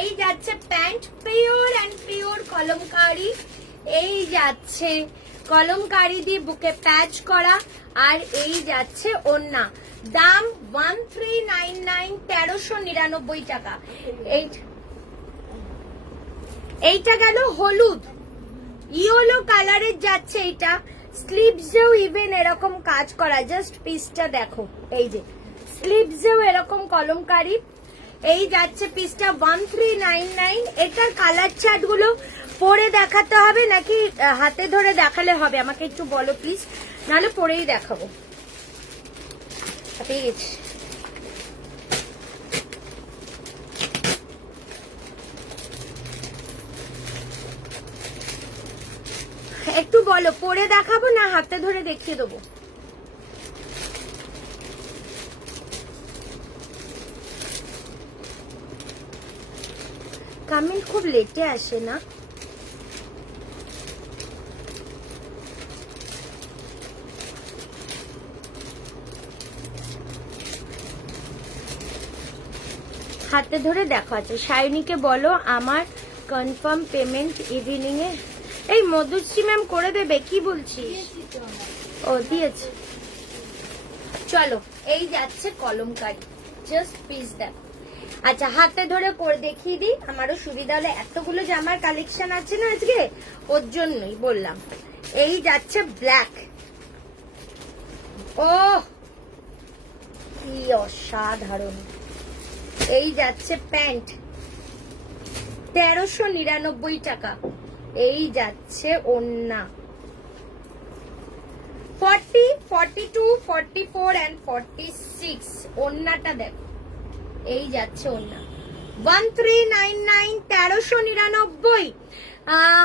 এই যাচ্ছে pant, pure and pure kalamkari. এই যাচ্ছে কলমকারি দিয়ে বুকে প্যাচ করা, আর এই যাচ্ছে ওড়না। দাম 1399, 1399 টাকা। এইটা গেল হলুদ, ইয়েলো কালারের যাচ্ছে এইটা। স্লিভসেও ইভেন এরকম কাজ করা, জাস্ট পিসটা দেখো। এই যে স্লিভসেও এরকম কলমকারি। এই যাচ্ছে পিসটা 1399। এটার কালার চার্ট গুলো পরে দেখাতে হবে নাকি হাতে ধরে দেখালে হবে? আমাকে একটু বলো প্লিজ, নাহলে পরেই দেখাবো। পেয়েছি। একটু বলো, পরে দেখাবো না হাতে ধরে দেখিয়ে দেবো? কমেন্ট খুব লেটে আসে না? হাতে ধরে দেখো। আছে শাইনিকে বলো আমার কনফার্ম পেমেন্ট ইভিনিং এ। এই মধুশ্রী ম্যাম করে দেবে, কি বলছিস? ও দিয়েছে। চলো, এই যাচ্ছে কলমকারি, জাস্ট পিস দেখো। আচ্ছা, হাতে ধরে করে দেখিয়ে দিই, আমারও সুবিধা হলে। এতগুলো জামার কালেকশন আছে না আজকে, ওর জন্যই বললাম। এই যাচ্ছে ব্ল্যাক। ও কি অসাধারণ। এই যাচ্ছে প্যান্ট, 1399 টাকা। এই যাচ্ছে ওড়না 40, 42, 44 and 46। ওড়নাটা দেখো। এই যাচ্ছে ওড়না 1399, 1399।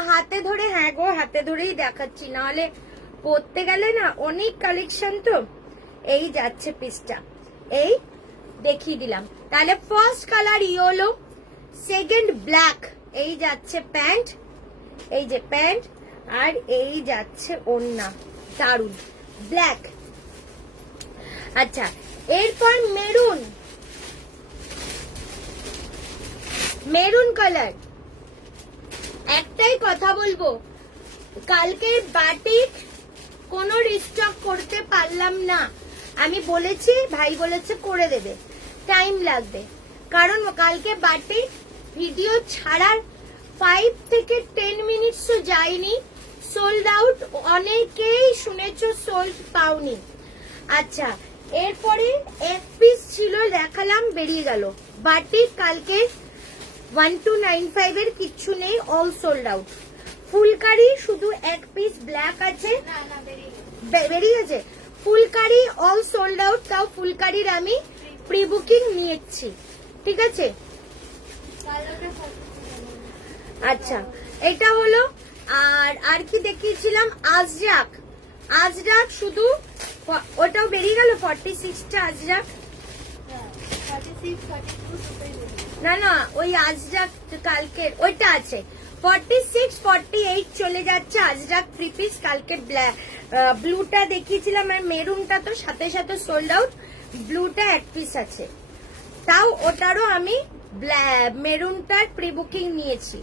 হাতে ধরে, হ্যাঁ গো হাতে ধরেই দেখাচ্ছি, নাহলে পরতে গেলে না অনেক কালেকশন তো। এই যাচ্ছে পিসটা, এই দেখিয়ে দিলাম। তাহলে first colour yellow, second black. এই যাচ্ছে প্যান্ট, এই যে প্যান্ট, আর এই যাচ্ছে ওড়না, দারুন ব্ল্যাক। আচ্ছা, এরপর মেরুন, মেরুন কালার। একটাই কথা বলবো, কালকে বাটিক কোনো রিস্টক করতে পারলাম না। আমি বলেছি, ভাই বলেছে করে দেবে, টাইম লাগবে। কারণ কালকে বাটিক ভিডিও ছাড়ার 5 থেকে 10 মিনিটসও যায়নি, সোল্ড আউট। অনেকেই শুনেছো সোল্ড পাওনি। আচ্ছা, এরপরে এক পিস ছিল, দেখালাম, বেরিয়ে গেল। বাটিক কালকে 1295 এর কিচ্ছু নেই, অল সোল্ড আউট। ফুলকারি শুধু এক পিস ব্ল্যাক আছে, বেরিয়ে গেছে। ফুলকারি অল সোল্ড আউট, তাও ফুলকারির আমি প্রি বুকিং নিয়েছি, ঠিক আছে। আচ্ছা, এটা হলো। আর কি দেখিয়েছিলাম, আজরাক। আজরাক শুধু ওটাও বেরিয়ে গেল, 46টা আজরাক। না না, ওই আজরাক কালকে ওইটা আছে, 46, 48 চলে যাচ্ছে আজরাক থ্রি পিস। কালকে ব্লুটা দেখিয়েছিলাম, আর মেরুনটা তো সাথে সাথে সোল্ড আউট। ব্লুটা এক পিস আছে, তাও ওটারও আমি মেরুনটার প্রি বুকিং নিয়েছি।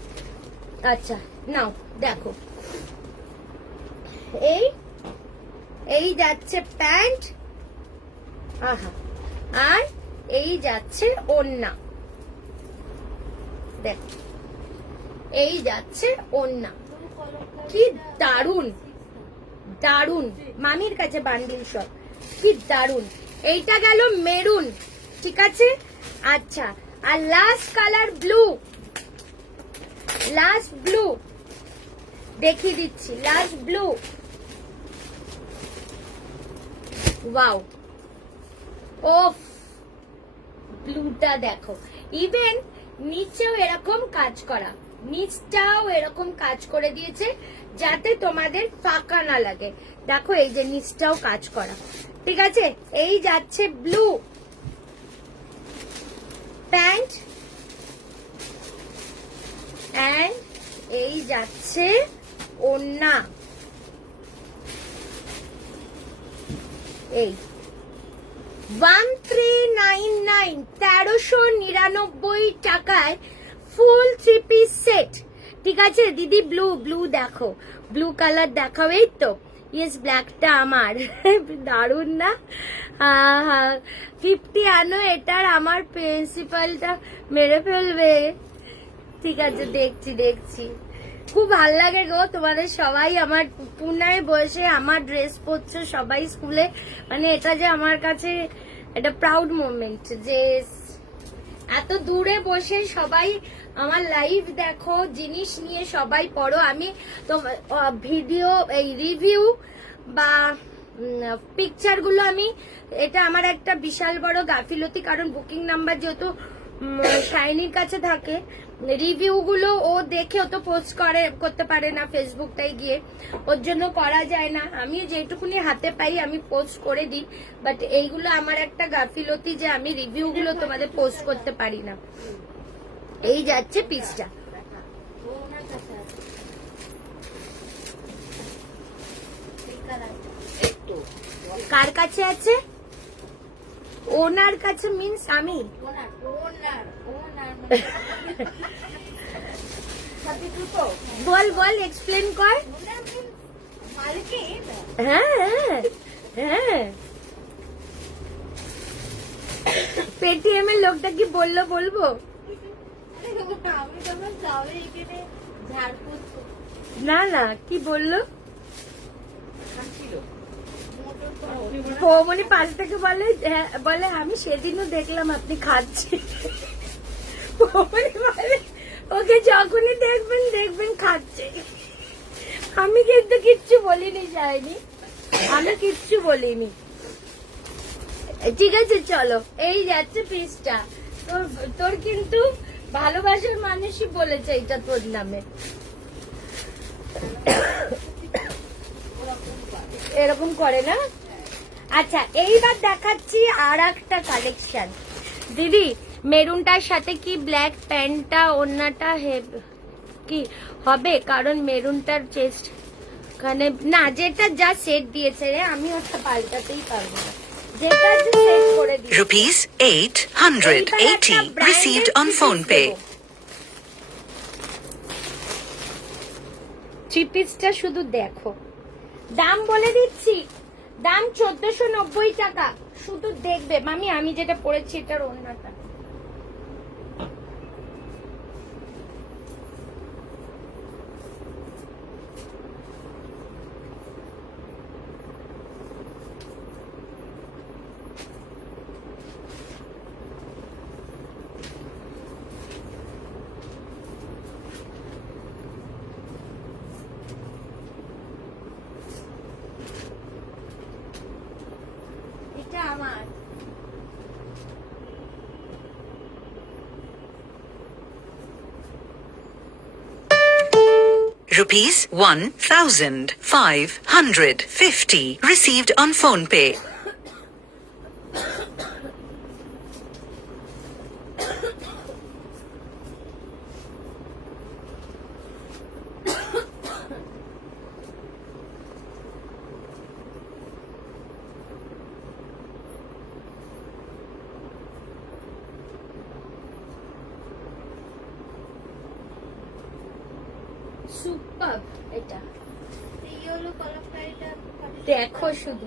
আচ্ছা, নাও দেখো। এই যাচ্ছে প্যান্ট, আহা, আর এই যাচ্ছে ওড়না, দেখ, এই যাচ্ছে ওড়না। কি দারুন, দারুন। মামির কাছে বান্ডিল সব, কি দারুন। এইটা গেল মেরুন, ঠিক আছে। আচ্ছা, আর last colour blue, last blue দেখিয়ে দিচ্ছি, লাস্ট ব্লু। ওয়াও, ওফ, ব্লুটা দেখো। ইভেন নিচেও এরকম কাজ করা, নিচটাও এরকম কাজ করে দিয়েছে যাতে তোমাদের ফাঁকা না লাগে। দেখো, এই যে নিচটাও কাজ করা, ঠিক আছে। এই যাচ্ছে ব্লু প্যান্ট, এন্ড এই যাচ্ছে ওড়না। এই 1399 1399 টাকায় ফুল 3 পিস সেট। ঠিক আছে দিদি, ব্লু দেখো, ব্লু কালার দেখাও। এই তো ইয়েস, ব্ল্যাকটা আমার। দারুন না? 50 আনো, এটার আমার প্রিন্সিপালটা মেরে ফেলবে। ঠিক আছে, দেখছি। খুব ভাল লাগে গো, তোমাদের সবাই আমার পুনায় বসে আমার ড্রেস পরছে সবাই স্কুলে। মানে এটা যে আমার কাছে একটা প্রাউড মোমেন্ট যে এত দূরে বসে সবাই আমার লাইভ দেখো, জিনিস নিয়ে সবাই পড়ো। আমি তো ভিডিও, এই রিভিউ বা পিকচার গুলো আমি, এটা আমার একটা বিশাল বড় গাফিলতি, কারণ বুকিং নাম্বার যেহেতু শাইনির কাছে থাকে, রিভিউ গুলো ও দেখে ও তো পোস্ট করতে পারে না ফেসবুকটাই গিয়ে, ওর জন্য করা যায় না। আমি যেটুকুনি হাতে পাই আমি পোস্ট করে দিই, বাট এইগুলো আমার একটা গাফিলতি যে আমি রিভিউ গুলো তোমাদের পোস্ট করতে পারি না। এই যাচ্ছে পিসটা। কার কাছে আছে? ওনার কাছে মিন্স আমি? বল এক্সপ্লেন কর। হ্যাঁ পেটিএম এর লোকটা কি বললো বলবো? না কি বললো? বৌমনি পাশ থেকে বলে আমি সেদিনও দেখলাম আপনি খাচ্ছেন। বৌমনি বলে ওকে যখনই দেখবেন খাচ্ছে। আমি কিন্তু কিচ্ছু বলিনি, যায়নি, আমি কিচ্ছু বলিনি। ঠিক আছে চলো, এই যাচ্ছে পিসটা। তোর কিন্তু ভালোবাসার মানুষই বলেছে এটা তোর নামে। এরকম করে না? আচ্ছা, এইবার দেখাচ্ছি আর একটা কালেকশন। দিদি মেরুনটার সাথে কি ব্ল্যাক প্যান্টটা ওড়নাটা কি হবে? কারণ মেরুনটার চেস্ট খানে না, যেটা যা সেট দিয়েছে রে, আমি ওটা পাল্টাতেই পারবো না, যেটা সেট করে দিয়েছে। Rupees 880 received on PhonePe. 3 পিসটা শুধু দেখো, দাম বলে দিচ্ছি, দাম 1490 টাকা। শুধু দেখবে মামি, আমি যেটা পরেছি এটার ওড়নাটা। এটা আমার। Rupees 1550 received on PhonePe. Super. এটা দেখো শুধু,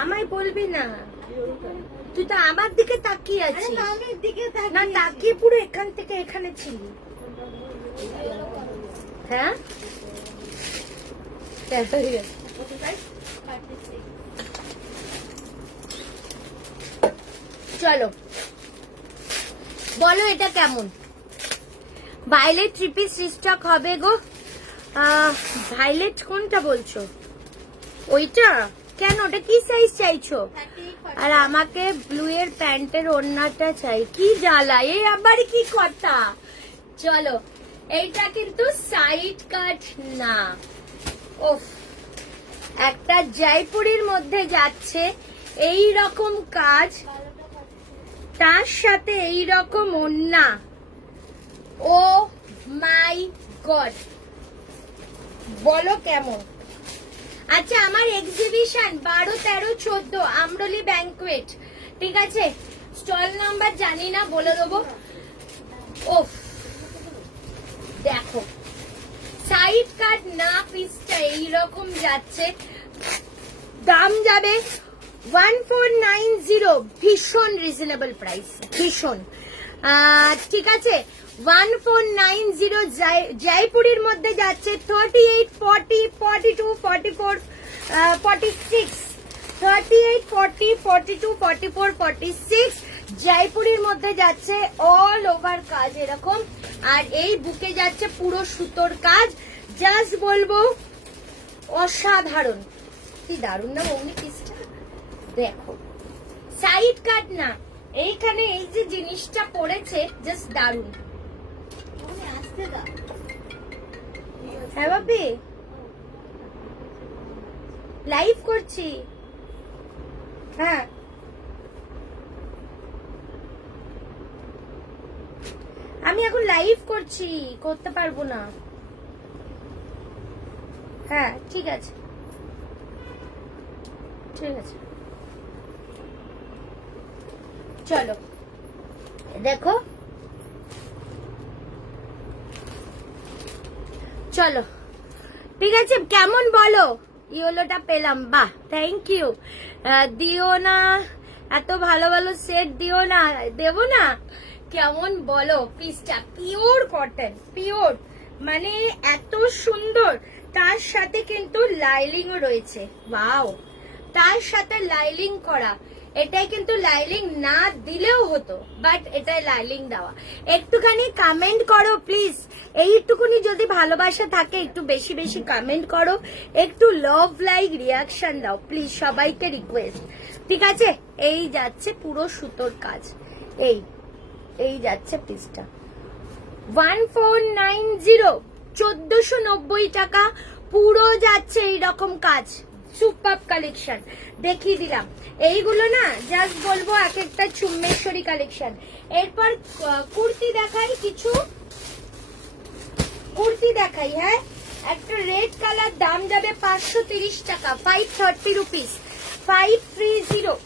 আমায় বলবি না, তুই তো আমার দিকে তাকিয়ে আছিস। না তাকিয়ে পুরো এখান থেকে এখানে ছিলি। হ্যাঁ চলো বলো এটা কেমন? ভাইলেট 3 পিস স্টক হবে গো। ভাইলেট কোনটা বলছো? ওইটা কেন? ওটা কি সাইজ চাইছো? আর আমাকে ব্লু এর প্যান্টের ওড়নাটা চাই। কি জ্বালা, এই আবার কি কথা। চলো, এইটা কিন্তু সাইড কাট না। ওফ, একটা জয়পুরীর মধ্যে যাচ্ছে এই রকম কাজ, তার সাথে এই রকম ওড়না। ও মাই গড, বলো কেমন? আচ্ছা আমার এক্সিবিশন 12, 13, 14 আমরলি ব্যাংকুয়েট, ঠিক আছে? স্টল নাম্বার জানি না, বলে দেবো। ওফ দেখো সাইড কাট না, পিসটা এইরকম যাচ্ছে, দাম যাবে 1490, ভীষণ রিজনেবল প্রাইস, ভীষণ। ঠিক আছে 1490 জয়পুরের মধ্যে যাচ্ছে 38, 40, 42, 44, 46, 38, 40, 42, 44, 46 জয়পুরের মধ্যে যাচ্ছে, অল ওভার কাজ এরকম। আর এই বুকে যাচ্ছে পুরো সুতোর কাজ, জাস্ট বলবো অসাধারণ। কি দারুণ না অমনি পিসটা, দেখো সাইড কাট না, এইখানে এই যে জিনিসটা পড়েছে জাস্ট দারুণ। হ্যাঁ বাপি লাইভ করছি, হ্যাঁ আমি এখন লাইভ করছি, করতে পারবো না। হ্যাঁ ঠিক আছে ঠিক আছে, চলো দেখো, চলো ঠিক আছে। কেমন বলো? ইয়েলোটা পেলাম, বাহ থ্যাংক ইউ। দিও না এত ভালো ভালো সেট, দিও না, দেবো না। কেমন বলো পিসটা? পিওর কটন, পিওর মানে এত সুন্দর, তার সাথে কিন্তু লাইলিংও রয়েছে, ওয়াও, তার সাথে লাইলিং করা। এটাই কিন্তু লাইলিং না দিলেও হতো, বাট এটাই লাইলিং দেওয়া। একটুখানি কমেন্ট করো প্লিজ, এইটুকুনি যদি ভালোবাসা থাকে একটু বেশি বেশি কমেন্ট করো, একটু লাভ লাইক রিয়াকশন দাও প্লিজ, সবাইকে রিকোয়েস্ট, ঠিক আছে? এই যাচ্ছে পুরো সুতোর কাজ, এই যাচ্ছে পিসটা 1490, 1490 টাকা পুরো যাচ্ছে এইরকম কাজ। সুপার কালেকশন দেখিয়ে দিলাম, এইগুলো না জাস্ট বলবো এক একটা চুম্বেশ্বরী কালেকশন। এরপর কুর্তি দেখাই, কিছু কুর্তি দেখাই। হ্যাঁ একটা রেড কালার, দাম যাবে 530 টাকা, 530 rupees, 530।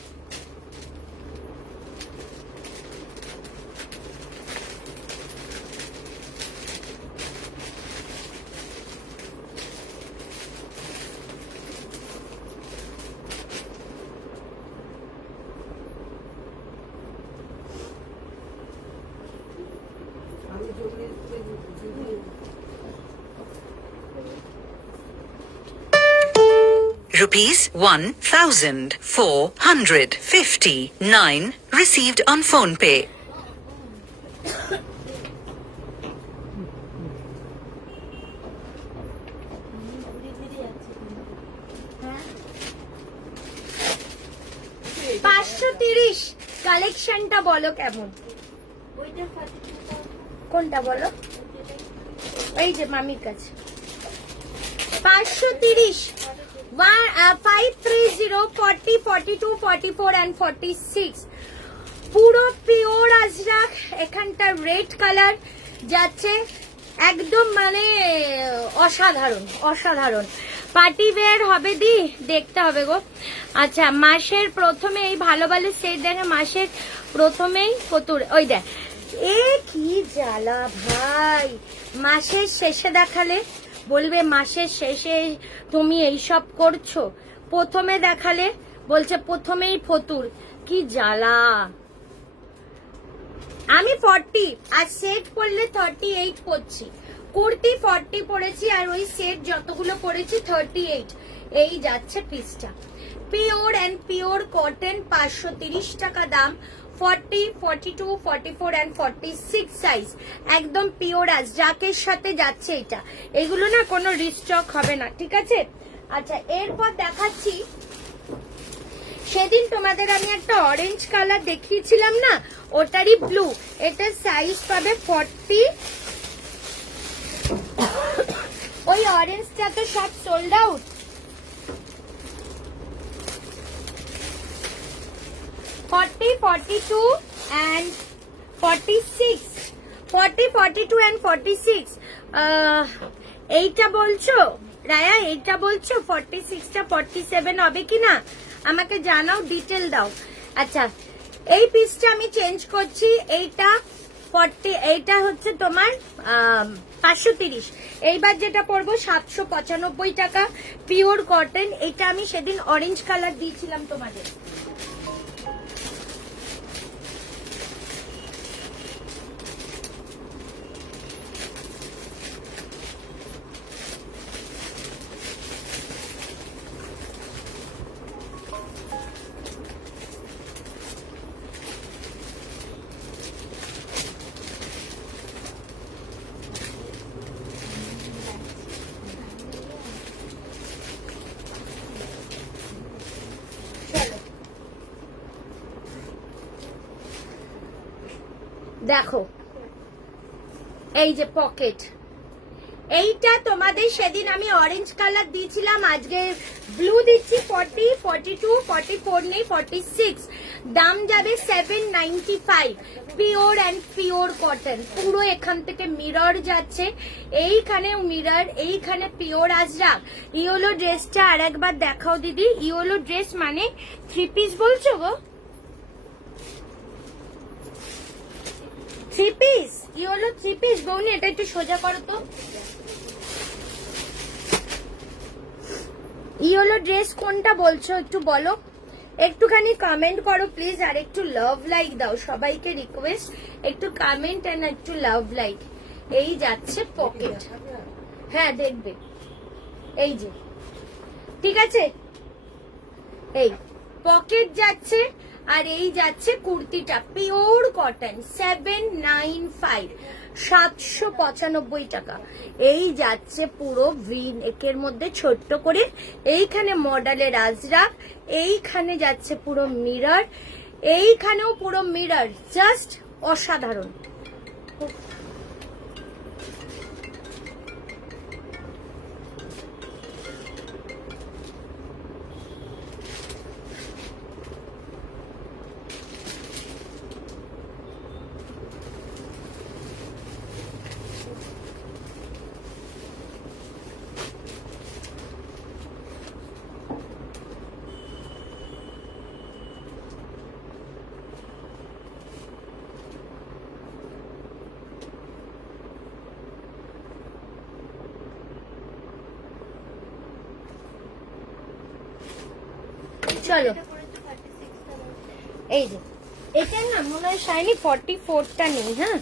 Rupees 1,459 received on PhonePe. কালেকশনটা বলো কেমন? কোনটা বলো? এই যে মামির কাছে 530, 530, 40, 42, 44 and 46 পুরো পিওর আজরাক। এখানটা রেড কালার যাচ্ছে একদম, মানে অসাধারণ অসাধারণ। পার্টি ওয়্যার হবে, দি দেখতে হবে গো। আচ্ছা মাসের প্রথমে এই ভালো ভালো সেট দেখে, মাসের প্রথমেই কতুর, ওই দেখ এ কি জ্বালা ভাই, মাসের শেষে দেখালে বলবে মাসের শেষে তুমি এইসব করছো, প্রথমে দেখালে বলছে প্রথমেই ফতুর, কি জ্বালা। আমি 40 আর সেট পরলে 38 পরছি, কুর্তি 40 পরেছি আর ওই সেট যতগুলো পরেছি 38। এই যাচ্ছে পিসটা, পিওর এন্ড পিওর কটন, 530 টাকা দাম, 40, 42, 44 and 46 সাইজ, একদম পিওর আজ জাকের সাথে যাচ্ছে এটা। এগুলো না কোনো রিস্টক হবে না, ঠিক আছে? আচ্ছা এরপর দেখাচ্ছি, সেদিন তোমাদের আমি একটা অরেঞ্জ কালার দেখিয়েছিলাম না, ওটারই ব্লু। এটার সাইজ পাবে 40। ওই অরেঞ্জটা তো সব সোল্ড আউট। 40, 42 and 46, 40, 42 and 46 এইটা বলছো? রায়া এটা বলছো 46টা 47 হবে কিনা আমাকে জানাও, ডিটেল দাও। আচ্ছা এই পিসটা আমি চেঞ্জ করছি, এইটা 40, এইটা হচ্ছে তোমার 530। এইবার যেটা পড়বো 795 টাকা, পিওর কটন। এটা আমি সেদিন অরেঞ্জ কালার দিয়েছিলাম তোমাদের। দেখো এই যে পকেট, এইটা তোমাদের সেদিন আমি অরেঞ্জ কালার দিয়েছিলাম, আজকে ব্লু দিচ্ছি। 40, 42, 44 নেই, 46। দাম যাবে 795। পিওর অ্যান্ড পিওর কটন, পুরো এখান থেকে মিরর যাচ্ছে, এইখানেও মিরর, এইখানে পিওর আজরাক। ইয়েলো ড্রেসটা আর একবার দেখাও দিদি। ইয়েলো ড্রেস মানে 3 পিস বলছো গো? 3 পিস, ইয়েলো 3 পিস। বউনি এটা একটু সোজা করো তো। ইয়েলো ড্রেস কোনটা বলছো একটু বলো, একটুখানি কমেন্ট করো প্লিজ, আর একটু লাভ লাইক দাও, সবাইকে রিকোয়েস্ট একটু কমেন্ট এন্ড একটু লাভ লাইক। এই যাচ্ছে পকেট, হ্যাঁ দেখবে, এই যে ঠিক আছে, এই পকেট যাচ্ছে, আর এই যাচ্ছে কুর্তিটা পিওর কটন 795, 795 টাকা। এই যাচ্ছে পুরো ভি নেকের মধ্যে ছোট্ট করে, এইখানে মডেলের আজরাক, এইখানে যাচ্ছে পুরো মিরর, এইখানেও পুরো মিরর, জাস্ট অসাধারণ। চলো এই যে এটা না মনে হয় শাইনি 44টা নেই, হ্যাঁ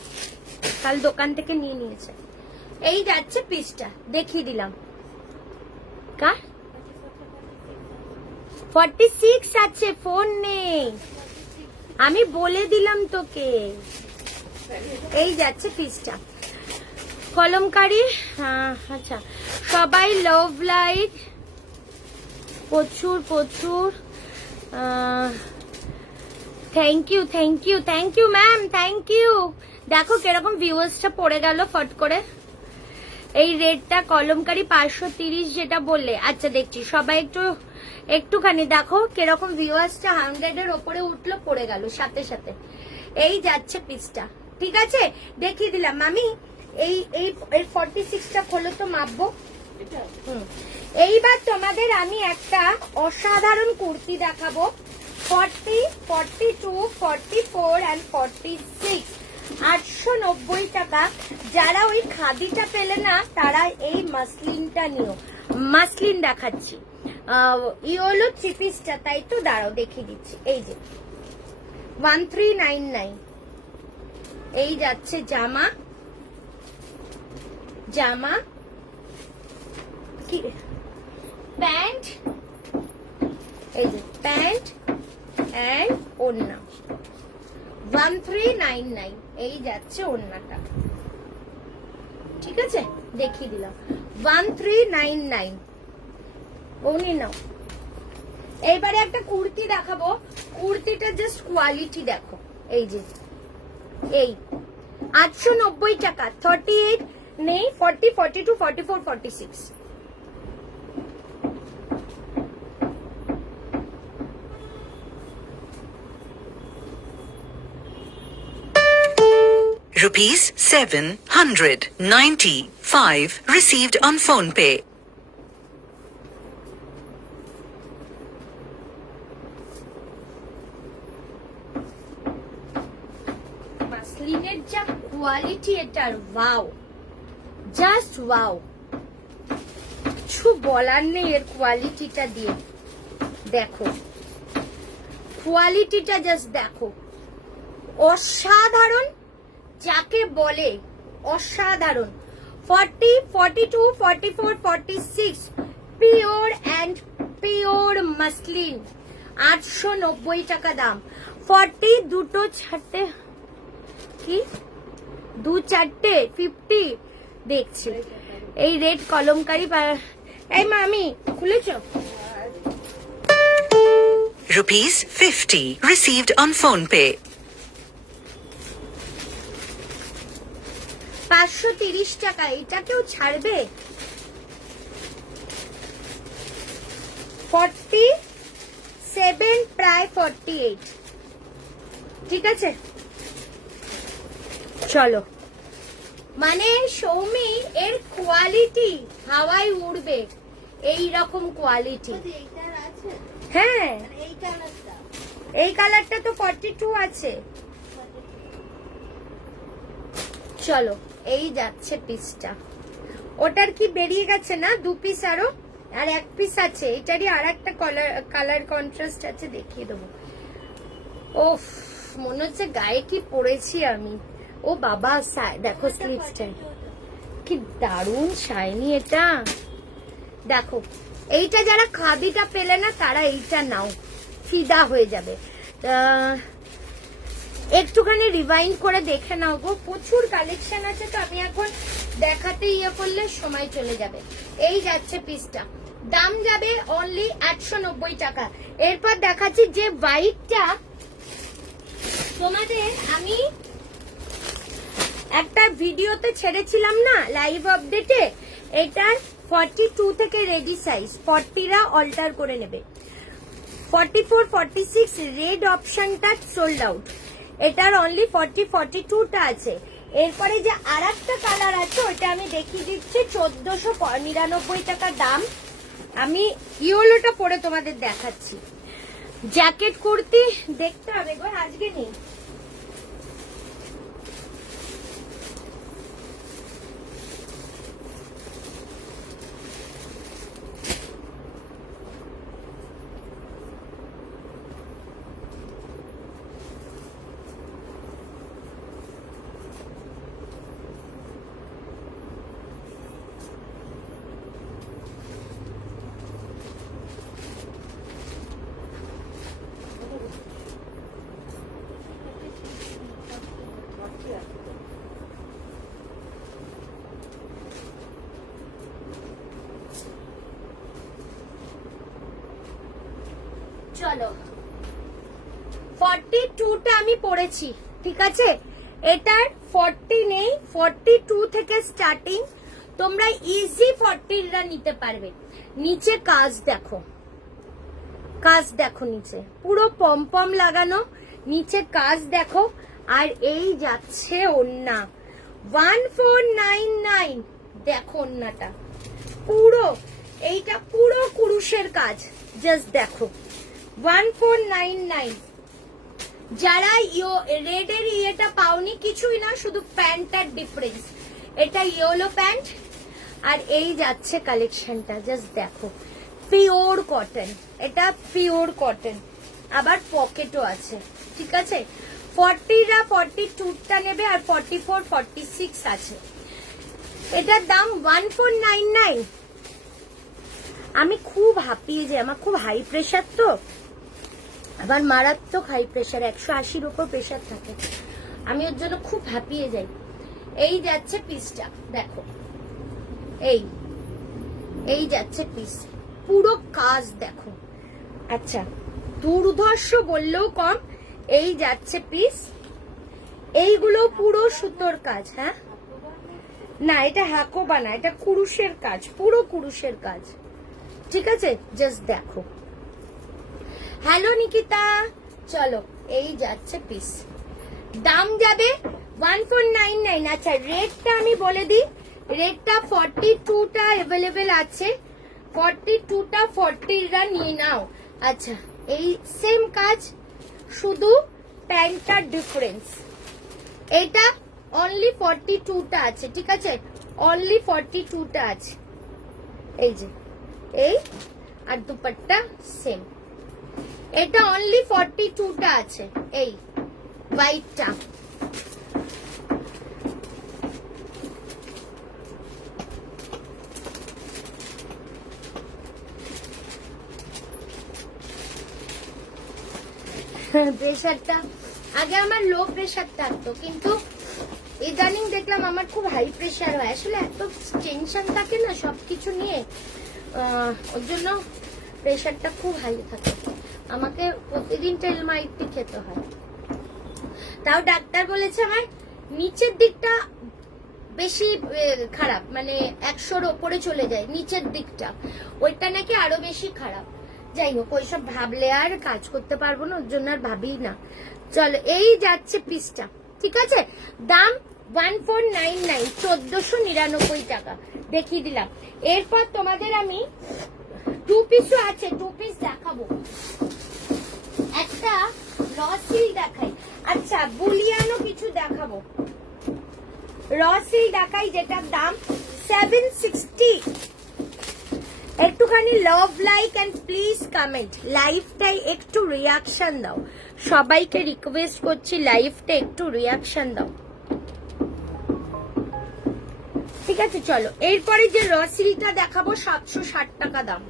কাল দোকান থেকে নিয়ে নিয়েছে। এই যাচ্ছে পিসটা দেখিয়ে দিলাম, কার 46 আছে, ফোন নেই, আমি বলে দিলাম তোকে। এই যাচ্ছে পিসটা কলমকারি। আচ্ছা সবাই লাভ লাইক প্রচুর প্রচুর, thank you thank you thank you ma'am, thank you. দেখো কিরকম ভিউয়ার্সটা পড়ে গেল ফট করে। এই রেটটা কলমকারি 530 যেটা বললে, আচ্ছা দেখছি সবাই একটুখানি দেখো কিরকম ভিউয়ার্সটা 100-এর ওপরে উঠলো, পড়ে গেল সাথে সাথে। এই যাচ্ছে পিসটা, ঠিক আছে দেখিয়ে দিলাম আমি। এই এই 46টা খোলো তো মাপবো। এইবার তোমাদের আমি একটা অসাধারণ কুর্তি দেখাবো, 40, 42, 44 and 46, 890 টাকা। যারা ওই খাদিটা পেলে না তারা এই মাসলিনটা নিও। মাসলিন দেখাচ্ছি, ইয়েলো 3 পিসটা, তাই তো দাঁড়াও দেখিয়ে দিচ্ছি। এই যে 1399। এই যাচ্ছে জামা, জামা কি প্যান্ট, এই যে প্যান্ট এন্ড ওড়না 1399। এই যাচ্ছে ওড়নাটা, ঠিক আছে দেখিয়ে দিলাম 1399। ওনি নাও। এইবারে একটা কুর্তি দেখাবো, কুর্তিটা জাস্ট কোয়ালিটি দেখো। এই যে এই 890 টাকা, 38 নেই, 40, 42, 44, 46। Rupees 795 received on PhonePe. যা কোয়ালিটি এটার, ওয়াও, জাস্ট ওয়াও, কিছু বলার নেই এর কোয়ালিটিটা দিয়ে। দেখো কোয়ালিটিটা জাস্ট দেখো, অসাধারণ, যাকে বলে অসাধারণ। 40, 42, 44, 46 পিওর অ্যান্ড পিওর মাসলিন, 890 টাকা দাম। 40 দুটো ছাড়তে কি 2 4টে 50 দেখছি। এই রেড কলমকারি এই মামি খুলেছো? Rupees 50 received on PhonePe. 530 টাকা, এটা কেউ ছাড়বে? 47 প্রায় 48, ঠিক আছে চলো। মানে সৌমি এর কোয়ালিটি হাওয়ায় উড়বে, এই রকম কোয়ালিটি। এইটার আছে হ্যাঁ এই কালারটা, এই কালারটা তো 42 আছে। চলো এই যাচ্ছে পিসটা, ওটার কি বেরিয়ে গেছে না? 2 পিস আরো, আর 1 পিস আছে। এটারই আর একটা কালার কন্ট্রাস্ট আছে, দেখিয়ে দেবো। ওফ, মনে হচ্ছে গায়ে কি পরেছি আমি। ও বাবা, দেখো স্লিভসটা কি দারুণ শাইনি এটা। দেখো এইটা যারা খাদিটা পেলে না তারা এইটা নাও, ফিদা হয়ে যাবে। একটুখানি রিভাইন্ড করে দেখে নাও গো, প্রচুর কালেকশন আছে তো আমি এখন দেখাতে ইয়ে করলে সময় চলে যাবে। এই যাচ্ছে পিসটা, দাম যাবে অনলি 890 টাকা। এরপর দেখাচ্ছি যে হোয়াইটটা তোমাদের আমি একটা ভিডিওতে ছেড়েছিলাম না লাইভ আপডেটে, এটার 42 থেকে রেডি সাইজ, 40রা অল্টার করে নেবে। 44, 46 রেড অপশনটা সোল্ড আউট, এটার অনলি 40, 42টা আছে। এরপরে যে আর একটা কালার আছে ওইটা আমি দেখিয়ে দিচ্ছি, 1499 টাকা দাম। আমি ইয়েলোটা পরে তোমাদের দেখাচ্ছি। জ্যাকেট কুর্তি দেখতে হবে গো, আজকে নেই। চলো 42টা আমি পড়েছি, ঠিক আছে। এটার 40 নেই, 42 থেকে স্টার্টিং। তোমরা ইজি 40রা নিতে পারবে। নিচে কাজ দেখো, কাজ দেখো, নিচে পুরো পম লাগানো, নিচে কাজ দেখো। আর এই যাচ্ছে ওন্না 1499, দেখো ওন্নাটা পুরো, এইটা পুরো কুরুশের কাজ, জাস্ট দেখো 1499। যারা রেডের ইয়েটা পাওনি, কিছুই না, শুধু প্যান্টটার ডিফারেন্স। এটা ইয়েলো প্যান্ট, আর এই যাচ্ছে কালেকশনটা, জাস্ট দেখো পিওর কটন, এটা পিওর কটন, আবার পকেটও আছে, ঠিক আছে। 40রা 42টা নেবে, আর 44, 46 আছে। এটার দাম 1499। আমি খুব হাঁপিয়ে যাই, আমার খুব হাই প্রেশার তো, আবার মারাত্মক হাই প্রেশার, 180-র উপর প্রেশার থাকে, আমি ওর জন্য খুব হাঁপিয়ে যাই। এই যাচ্ছে পিসটা দেখো, এই যাচ্ছে পিস, পুরো কাজ দেখো। আচ্ছা, দুর্ধর্ষ বললেও কম। এই যাচ্ছে পিস, এইগুলো পুরো সুতোর কাজ। হ্যাঁ না, এটা হাকোবা না, এটা কুরুশের কাজ, পুরো কুরুশের কাজ, ঠিক আছে। জাস্ট দেখো। হ্যালো নিকিতা, চলো এই যাচ্ছে পিস, দাম যাবে 1499। আচ্ছা, রেটটা আমি বলে দিই, রেটটা 42টা অ্যাভেলেবেল আছে, 42টা 40রা নিয়ে নাও। আচ্ছা, এই সেম কাজ, শুধু প্যান্টটার ডিফারেন্স। এটা অনলি 42টা আছে, ঠিক আছে, অনলি 42টা আছে। এই যে এই আর দুপাট্টা সেম, এটা অনলি 42টা আছে। এই হোয়াইটটা প্রেশারটা, আগে আমার লো প্রেশার থাকতো, কিন্তু ইদানিং দেখলাম আমার খুব হাই প্রেশার হয়। আসলে এত টেনশন থাকে না সবকিছু নিয়ে, ওর জন্য প্রেশারটা খুব হাই থাকে। আমাকে প্রতিদিন টেলমাইটটি খেতে হয়। তাও ডাক্তার বলেছে আমার নিচের দিকটা বেশি খারাপ, মানে 100-র ওপরে চলে যায় নিচের দিকটা, ওইটা নাকি আরো বেশি খারাপ। যাই হোক, ওইসব ভাবলে আর কাজ করতে পারবো না, ওর জন্য আর ভাবি না। চলো, এই যাচ্ছে পিসটা, ঠিক আছে, দাম 1499, 1499 টাকা দেখিয়ে দিলাম। এরপর তোমাদের আমি 2 পিসও আছে, 2 পিস দেখাবো। একটা র সিল্ক দেখাই, আচ্ছা বুলিয়ানও কিছু দেখাবো। র সিল্ক দেখাই, যেটার দাম 760। একটুখানি লাভ, লাইক এন্ড প্লিজ কমেন্ট, লাইভটাই একটু রিয়াকশন দাও, সবাইকে রিকোয়েস্ট করছি লাইভটা একটু রিয়াকশন দাও, ঠিক আছে। চলো, এরপরে যে র সিল্কটা দেখাবো 760 টাকা দাম।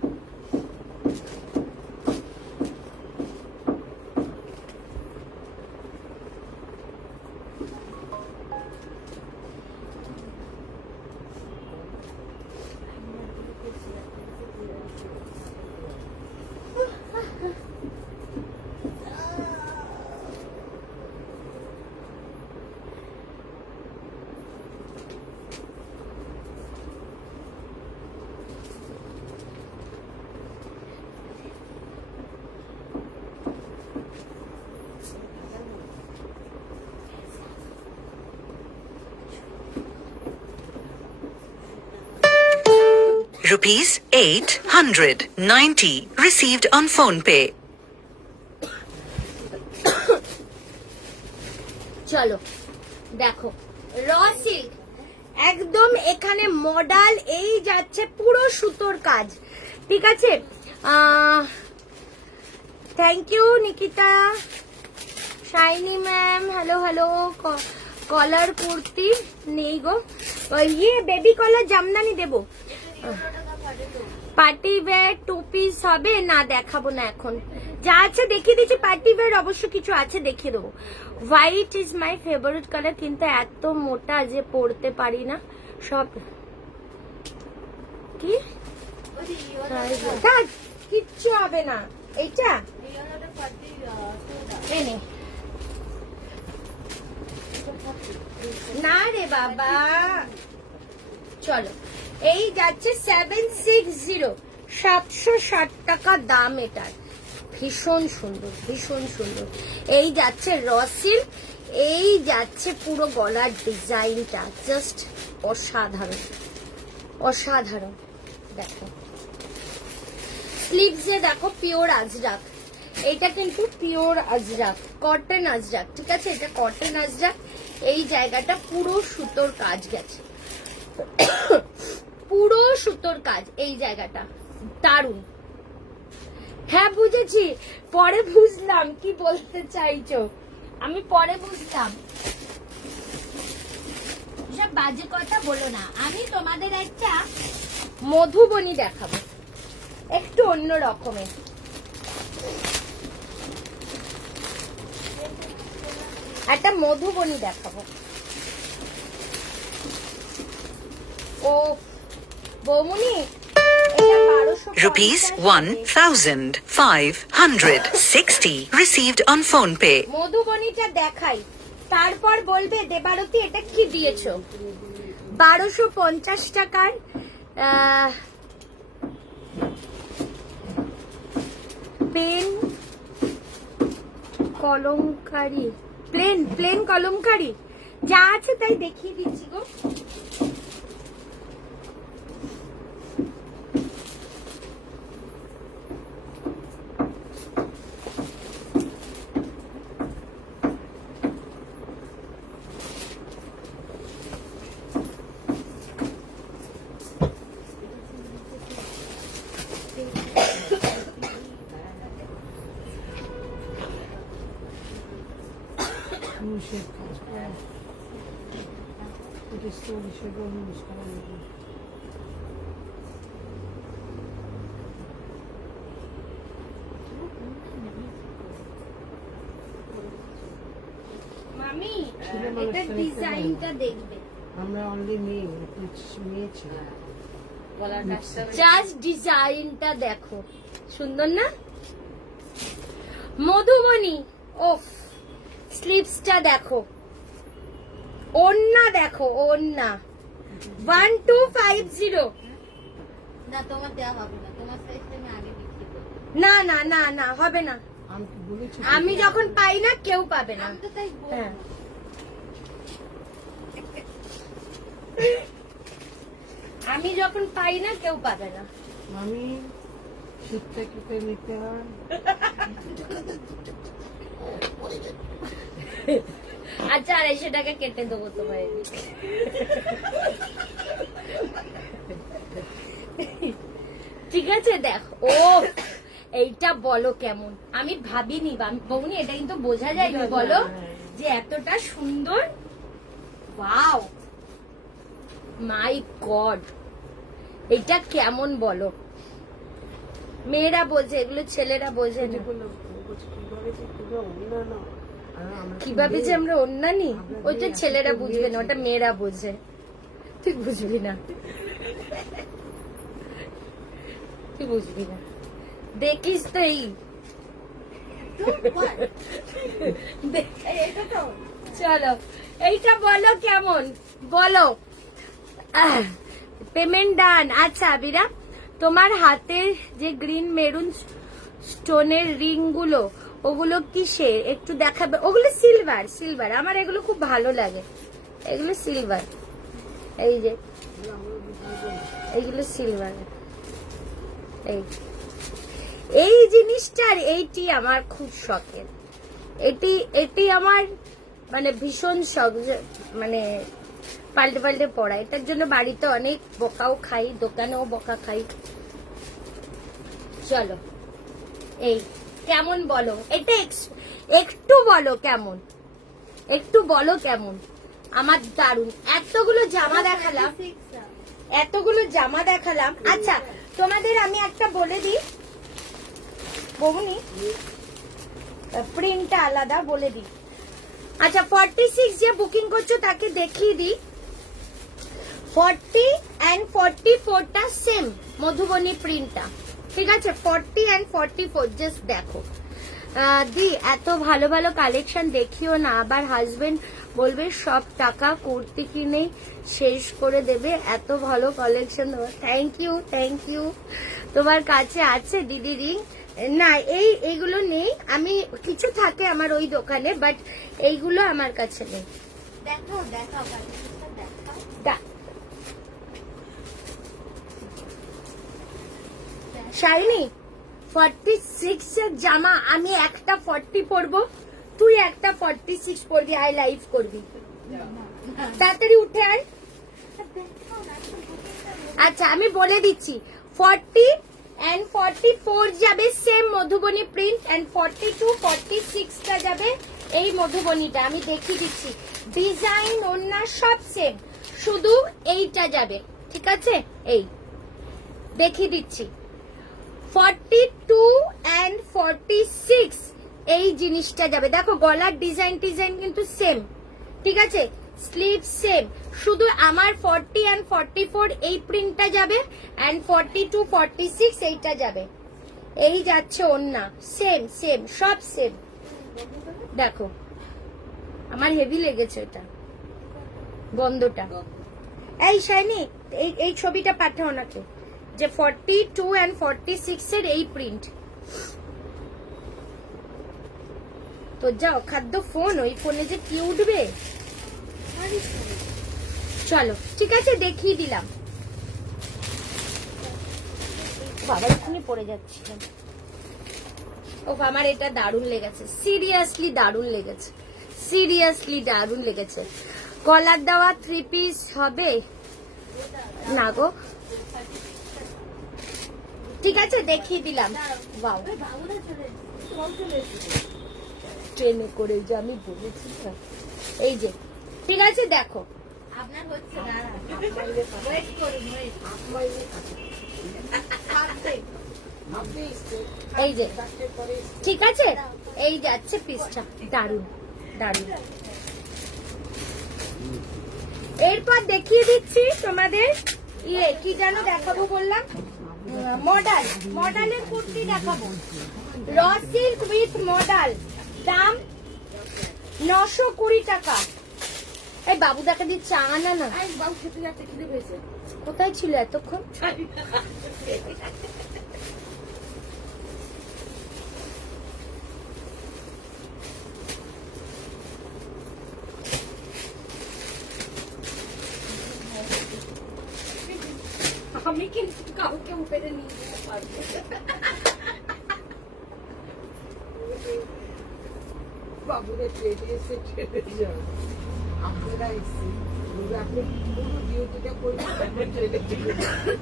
Rupees 890 received on PhonePe. চলো দেখো, র সিল্ক একদম এখানে মডাল, এই যাচ্ছে পুরো সুতোর কাজ, ঠিক আছে। Thank you Nikita, Shiny ma'am, hello hello. Collar kurti নেই গো, ইয়ে বেবি কলার জামদানি দেবো। পার্টি ওয়্যার 2 পিস হবে না, দেখাবো না এখন, যা আছে দেখিয়ে দিচ্ছি। পার্টি ওয়্যার অবশ্য কিছু আছে, দেখিয়ে দেবো। White is my favourite colour, কিন্তু এত মোটা যে পরতে পারি না সব। কি কিচ্ছু হবে না, এইটা এনে না রে বাবা। চলো, এই যাচ্ছে 760, 760 টাকা দাম এটার। ভীষণ সুন্দর, ভীষণ সুন্দর। এই যাচ্ছে র সিল্ক, এই যাচ্ছে পুরো গলার ডিজাইনটা জাস্ট অসাধারণ, অসাধারণ। দেখো স্লিভসে দেখো পিওর আজরাক, এটা কিন্তু পিওর আজরাক, কটন আজরাক, ঠিক আছে, এটা কটন আজরাক। এই জায়গাটা পুরো সুতোর কাজ গেছে, পুরো সুতোর কাজ এই জায়গাটা, দারুণ। হ্যাঁ বুঝেছি, পরে বুঝলাম কি বলতে চাইছো, আমি পরে বুঝলাম। সব বাজে কথা বলো না। আমি তোমাদের একটা মধুবনী দেখাবো, একটু অন্য রকমের। একটা মধুবনী দেখাবো। ও বৌমনি, Rupees 1560 received on PhonePe. মধুবনীটা দেখাই, তারপর বলবে দেবারতী এটা কি দিয়েছো। 1250 টাকার পেন কলমকারি, প্লেন কলমকারি, যা আছে তাই দেখিয়ে দিচ্ছি গো। কুরুশের কাজ করা, এটা স্টোন হিসেবে ইউজ করা যাবে। মামি ছেলে এটা মানুষের একটা ডিজাইনটা দেখবে, আমরা অনলি মেয়ে ছিল। গলার কাজটা জাস্ট ডিজাইনটা দেখো, সুন্দর না? মধুবনী, ওফ, স্লিভসটা দেখো, ওন্না দেখো, ওন্না 1250। না তোমার দেওয়া হবে না, তোমার সাইজটা আমি আগে বিক্রি করবো। না না না না, হবে না। আমি কি বলেছি? আমি যখন পাই না কেউ পাবে না। আমি তো তাই বলবো। হ্যাঁ, আমি যখন পাই না কেউ পাবে না। আমি শীতটা কেটে নিতে হয়। আচ্ছা, 250 টাকা কেটে দেবো তোমায়। ঠিক আছে, দেখো, ও এইটা বলো কেমন, আমি ভাবিনি বৌনি, এটা কিন্তু বোঝা যায়নি, বলো যে এতটা সুন্দর। ওয়াও, মাই গড, এটা কেমন বলো? মেয়েরা বোঝে, এগুলো ছেলেরা বোঝে না। কিভাবে যে আমরা অন্যানি, ওইটা ছেলেরা বুঝবে না, ওটা মেয়েরা বোঝে, তুই বুঝবি না, তুই বুঝবি না, দেখিস তো। এই চলো, এইটা বলো কেমন, বলো। পেমেন্ট ডান। আচ্ছা আবিরা, তোমার হাতের যে গ্রিন মেরুন স্টোনের রিং গুলো, ওগুলো কিসের একটু দেখাবে? ওগুলো সিলভার, সিলভার, আমার এগুলো খুব ভালো লাগে, এগুলো সিলভার, এই যে এইগুলো সিলভার। এই জিনিসটার এইটি আমার খুব শখের, এটি আমার মানে ভীষণ শখ, মানে পাল্টে পাল্টে পড়া। এটার জন্য বাড়িতে অনেক বকাও খাই, দোকানেও বকা খাই। চলো, এই কেমন বলো, এটা একটু বলো কেমন, একটু বলো কেমন। আমার দারুন, এতগুলো জামা দেখালাম, এতগুলো জামা দেখালাম। আচ্ছা, তোমাদের আমি একটা বলে দিই বৌনি, প্রিন্টটা আলাদা বলে দিই। আচ্ছা, 46 যে বুকিং করছো তাকে দেখিয়ে দিই, 40 and 44টা সেম মধুবনী প্রিন্টটা, ঠিক আছে? 40 and 44 জাস্ট দেখো। দি, এত ভালো ভালো কালেকশন দেখিও না, আবার হাজবেন্ড বলবে সব টাকা কুর্তি কিনেই শেষ করে দেবে, এত ভালো collection. Thank you, thank you. তোমার কাছে আছে দিদি রিং? না, এইগুলো নেই, আমি কিছু থাকে আমার ওই দোকানে, বাট এইগুলো আমার কাছে নেই। দেখাও দেখাও কালেকশনটা দেখাও। শাইনি, 46 এর জামা আমি একটা 40 পরবো, তুই একটা 46 পরবি, আই লাইভ করবি, তাড়াতাড়ি উঠে আয়। আচ্ছা, আমি বলে দিচ্ছি, 40 and 44 যাবে সেম মধুবনী প্রিন্ট, and 42 46টা যাবে এই মধুবনীটা। আমি দেখিয়ে দিচ্ছি, ডিজাইন ওন্না সব সেম, শুধু এইটা যাবে, ঠিক আছে? এই দেখিয়ে দিচ্ছি, 42 and 46 এই জিনিসটা যাবে। দেখো, গলার ডিজাইন কিন্তু সেম, ঠিক আছে? স্লিভ সেম, শুধু আমার 40 and 44 এই প্রিন্টটা যাবে, and 42 46 এইটা যাবে। এই যাচ্ছে ওন্না, সেম সেম, সব সেম। দেখো, আমার হেভি লেগেছে এটা, গন্ধটা। এই শাইনি, এই ছবিটা পাঠাও ওনাকে, যে 42 and 46 এর এই প্রিন্ট। তো যাও, খাদ্য ফোন, ওই ফোনে যে কি উঠবে। চলো, ঠিক আছে, দেখিয়ে দিলাম। বাবা, এখনই পড়ে যাচ্ছিলাম। ও, আমার এটা দারুণ লেগেছে, সিরিয়াসলি দারুণ লেগেছে, সিরিয়াসলি দারুণ লেগেছে। কলার দেওয়া 3 পিস হবে না গো? ঠিক আছে, দেখিয়ে দিলাম। বাও, ট্রেনে করে যে আমি বলেছি। এই যে, ঠিক আছে দেখো, আপনার হচ্ছে না, হাফ মাইলের কাছে, ওয়েট করুন, ওয়েট। হাফ মাইলের কাছে। আপনি এই যে, চারটের পরে ঠিক আছে, এই যাচ্ছে পিসটা, দারুন দারুন। এরপর দেখিয়ে দিচ্ছি তোমাদের ইয়ে কি যেন দেখাবো বললাম, মডাল, মডালের কুর্তি দেখাবো, র সিল্ক উইথ মডাল, দাম 920 টাকা। এই বাবু দেখা দিয়ে চা আনা না, আই বাবু খেতে যাচ্ছে, খিদে পেয়েছে। কোথায় ছিল এতক্ষণ? আমি কিন্তু কাউকে উপরে নিয়ে যেতে পারবো না। বাবুদের ট্রেনে এসে ট্রেনে যাও। আপনারা এসে আপনি পুরো ডিউটিটা করবেন, তারপর ট্রেনে চলে যাবেন।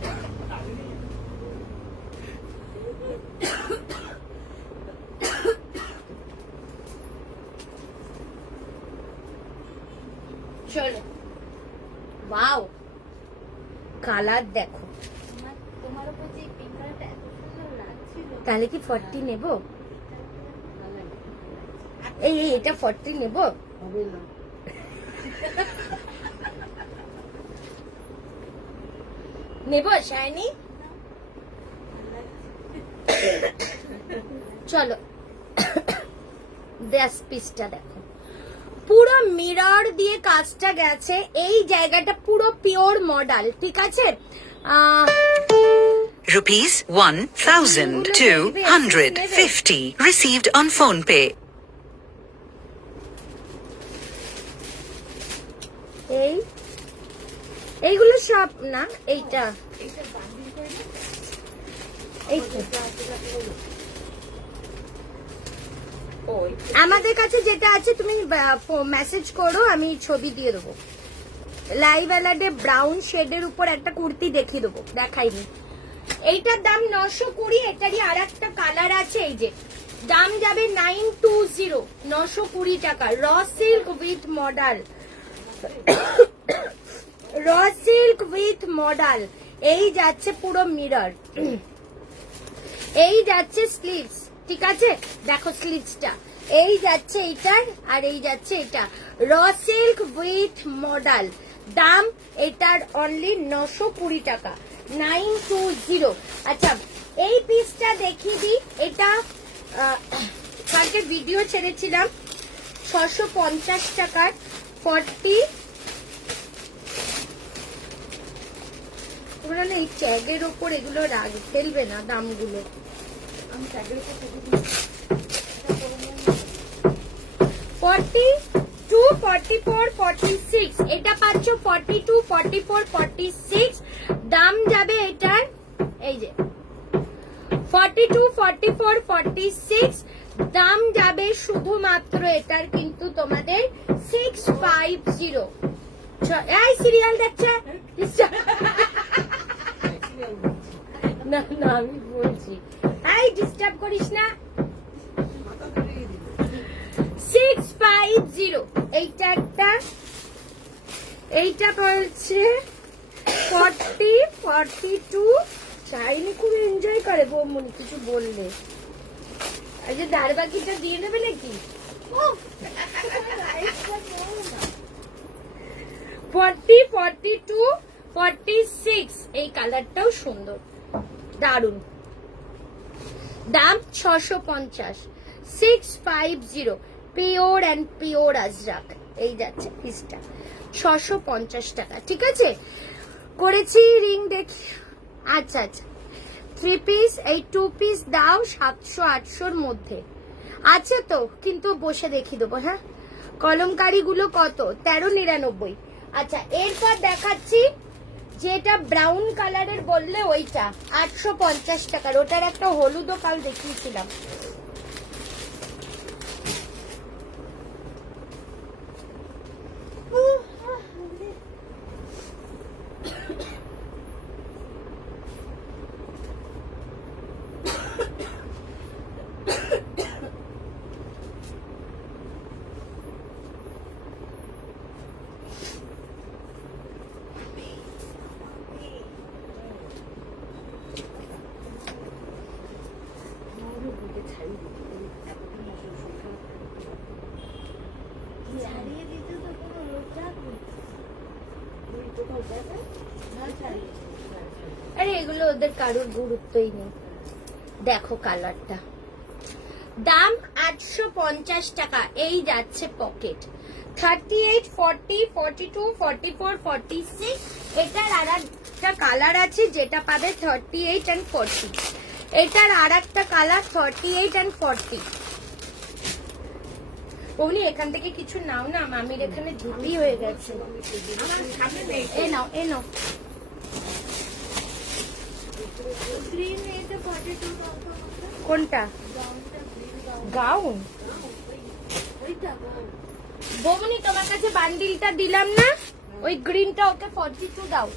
চলো, ওয়াও, কালার দেখো। তোমার উপর যে পিঙ্ক কালারটা এত সুন্দর লাগছিল, তাহলে কি 40 নেব? এই এই, এটা 40 নেব? হবে না। নেব শাইনি? চলো, দেশ পিসটা দেখো, পুরো মিরর দিয়ে কাজটা গেছে, এই জায়গাটা পুরো পিওর মডেল, ঠিক আছে? Rupees 1,250 received on phone pay. এই এইগুলো সব না, এইটা এই তো। আমাদের কাছে যেটা আছে তুমি মেসেজ করো, আমি ছবি দিয়ে দেবো। লাইভ অ্যালার্টে ব্রাউন শেডের উপর একটা কুর্তি দেখিয়ে দেবো, দেখাইনি। এইটার দাম 920, এটারই আর একটা কালার আছে, এই যে দাম যাবে 920, 920 টাকা, raw silk with modal, raw silk with modal. এই যাচ্ছে পুরো মিরর, এই যাচ্ছে স্লিভস, ঠিক আছে? দেখো স্লিভসটা, এই যাচ্ছে এইটার, আর এই যাচ্ছে এটা, র সিল্ক উইথ মডাল, দাম এটার অনলি 920 টাকা, 920। আচ্ছা, এই পিসটা দেখিয়ে দিই, এটা কালকে ভিডিও ছেড়েছিলাম 650 টাকার, 40। তোমরা না এই ট্যাগের ওপর এগুলো রাগ ফেলবে না দামগুলো। আমি ট্যাগের উপর থেকে 42, 44, 46, এটা পাচ্ছ 42, 44, 46, দাম যাবে এটার, এই যে 42, 44, 46, দাম যাবে শুধুমাত্র এটার কিন্তু তোমাদের 650। এই সিরিয়াল দেখছে না না, আমি বলছি, এই ডিস্টার্ব করিস না। 650, এইটা একটা, এইটা বলছে 40, 42। চাইনি খুব এনজয় করে বৌমনি কিছু বললে, এই যে দারবাকিটা দিয়ে দেবে নাকি? 40, 42, 46, এই কালারটাও সুন্দর, দারুন, দাম 650, 650, পিওর অ্যান্ড পিওর আজরাক, এই যাচ্ছে পিসটা 650 টাকা, ঠিক আছে? করেছি রিং দেখি। আচ্ছা আচ্ছা, 3 পিস, এই 2 পিস দাও 700-800 মধ্যে আছে তো, কিন্তু বসে দেখিয়ে দেবো। হ্যাঁ, কলমকারি গুলো কত? 1399। আচ্ছা, এরপর দেখাচ্ছি যেটা ব্রাউন কালারের বললে ওইটা 850 টাকার, ওটার একটা হলুদও কাল দেখিয়েছিলাম। কারোর গুরুত্বই নেই। দেখো কালারটা, দাম 850 টাকা। এই যাচ্ছে পকেট 38, 40, 42, 44, 46। এটার আর একটা কালার আছে যেটা পাবে 38 and 40। এটার আর একটা কালার 38 and 40। বলি এখান থেকে কিছু নাও না, মামির এখানে ধুতি হয়ে গেছে। এ নাও, এ নাও। গ্রিন এটা 42 কোনটা গাউন? ওইটা বৌমনি তোমার কাছে বান্ডিলটা দিলাম না, ওই গ্রিনটা ওকে 42 দাও।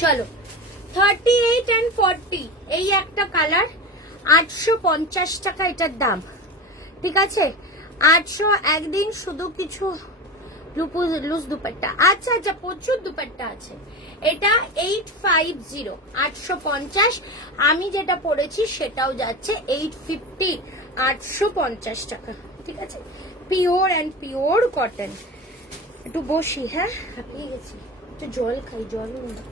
চলো 38 and 40, এই একটা কালার 850 টাকা এটার দাম। ঠিক আছে, 800। একদিন শুধু কিছু লুজ দুপাট্টা। আচ্ছা আচ্ছা, প্রচুর দুপাট্টা আছে। এটা 850, 850। আমি যেটা পরেছি সেটাও যাচ্ছে 850, 850 টাকা। ঠিক আছে, পিওর অ্যান্ড পিওর কটন। একটু বসি, হ্যাঁ হাঁপিয়ে গেছি, একটু জল খাই, জল না।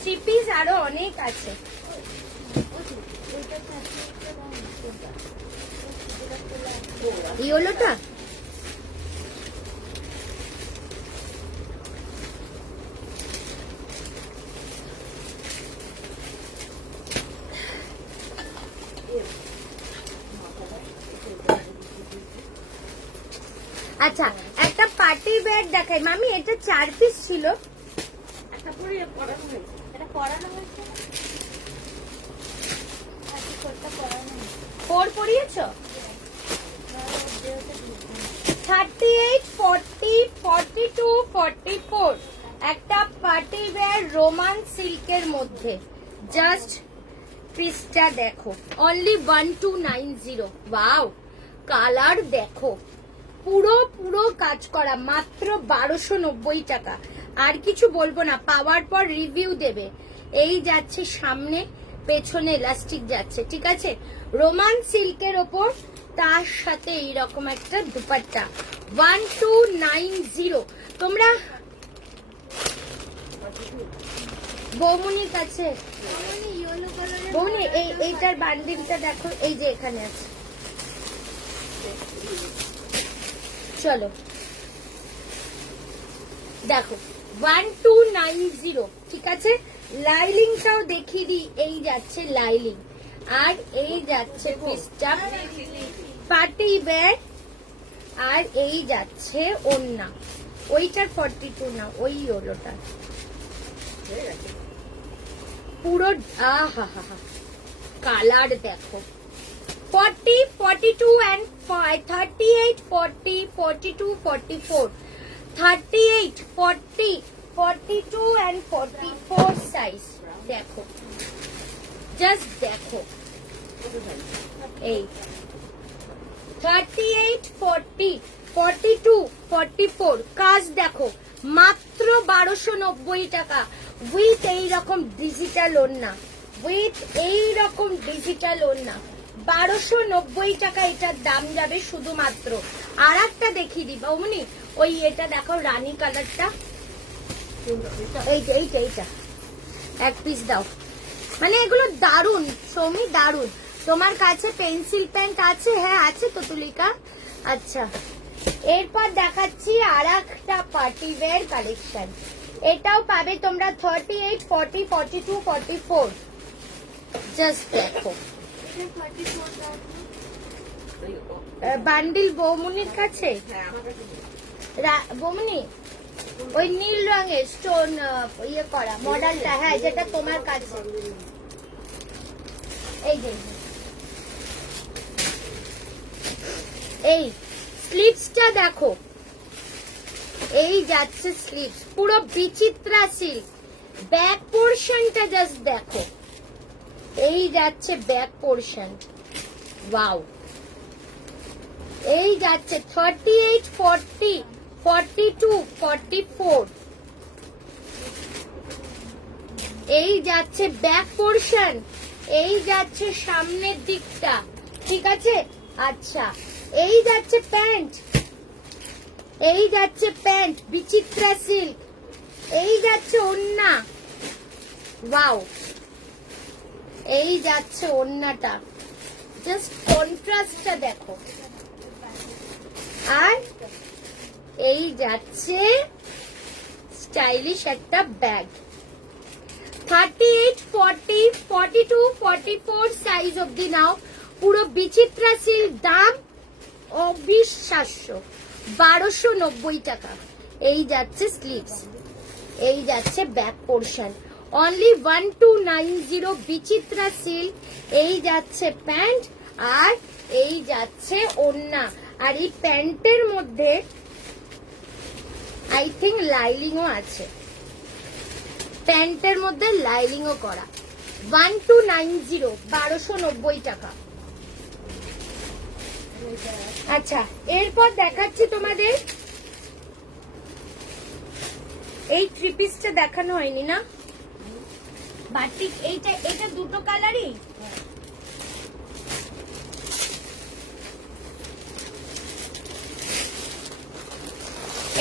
থ্রি পিস আরো অনেক আছে। ইয়েলোটা আচ্ছা, একটা পার্টি ব্যাগ দেখাই মামি। এটা 4 পিস ছিল। একটা পরে পরানো হয়েছে। এটা পরানো হয়েছে না? আজকে কোটটা পরানো হয়েছে। 4 পরিয়েছো? 38, 40, 42, 44। একটা পার্টি ওয়্যার রোমান সিল্কের মধ্যে। জাস্ট পিসটা দেখো, অনলি 1290। ওয়াও, কালার দেখো, পুরো কাজ করা, মাত্র 1290 টাকা। আর কিছু বলবো না, পাওয়ার পর রিভিউ দেবে। এই যাচ্ছে সামনে, পেছনে ইলাস্টিক যাচ্ছে। ঠিক আছে, রোমান সিল্কের ওপর, তার সাথে এইরকম একটা দুপাট্টা। 1290। তোমরা বৌমনির কাছে, মানে ইয়েলো কালারের বৌমনি এইটার বান্ডিলটা দেখো, এই যে এখানে আছে। চলো দেখো 1290। ঠিক আছে, লাইলিংটাও দেখিয়ে দিই। এই যাচ্ছে লাইলিং, আর এই যাচ্ছে পিসটা পার্টি ব্যাগ, আর এই যাচ্ছে ওন্না। ওইটার 42 না, ওই ওলোটা পুরো। আহা হা হা, কালার দেখো। 40, 42 and 38, 40, 42, 44, 38, 40, 42 and 44 সাইজ। দেখো, জাস্ট দেখো, এই 38, 40, 42, 44 কাজ দেখো, মাত্র 1290 টাকা। উইথ এইরকম ডিজিটাল ওড়না, উইথ এইরকম ডিজিটাল ওড়না, 1290 টাকা এটার দাম যাবে শুধুমাত্র। আর একটা দেখিয়ে দিবা অমনি, ওই এটা দেখো রানী কালারটা, এইটা এইটা এইটা এক পিস দাও। মানে এগুলো দারুন সৌমি, দারুন। তোমার কাছে পেন্সিল প্যান্ট আছে? হ্যাঁ আছে তো তুলিকা। আচ্ছা, এরপর দেখাচ্ছি আর একটা পার্টি ওয়্যার কালেকশন। এটাও পাবে তোমরা 38, 40, 42, 44। জাস্ট দেখো, বান্ডিল বৌমনির কাছে। বৌমনি ওই নীল রঙের স্টোন ইয়ে করা মডেলটা, হ্যাঁ যেটা তোমার কাছে। এই যে এই স্লিভসটা দেখো, এই যাচ্ছে স্লিভস, পুরো বিচিত্রা সিল্ক। ব্যাক পোর্শনটা জাস্ট দেখো, এই যাচ্ছে ব্যাক পোর্শন, ওয়াও। এই যাচ্ছে 38, 40, 42, 44, এই যাচ্ছে ব্যাক পোর্শন, এই যাচ্ছে সামনের দিকটা, ঠিক আছে। আচ্ছা, এই যাচ্ছে প্যান্ট, এই যাচ্ছে প্যান্ট বিচিত্রা সিল্ক, এই যাচ্ছে ওড়না, ওয়াও। এই যাচ্ছে ওড়নাটা, জাস্ট কন্ট্রাস্টটা দেখো। আর এই যাচ্ছে স্টাইলিশ একটা ব্যাগ। 38, 40, 42, 44 সাইজ অব্দি নাও। পুরো বিচিত্রা সিল্ক, দাম অবিশ্বাস্য, 1290 টাকা। এই যাচ্ছে স্লিভস, এই যাচ্ছে ব্যাক পোর্শন, অনলি 1290 বিচিত্রা সিল্ক। এই যাচ্ছে প্যান্ট, আর এই যাচ্ছে ওড়না। আর এই প্যান্টের মধ্যে আই থিঙ্ক লাইলিংও আছে, প্যান্টের মধ্যে লাইলিংও করা। 1290, 1290 টাকা। আচ্ছা, এরপর দেখাচ্ছি তোমাদের এই থ্রি পিসটা দেখানো হয়নি না, বাটিক। এটা দুটো কালারই।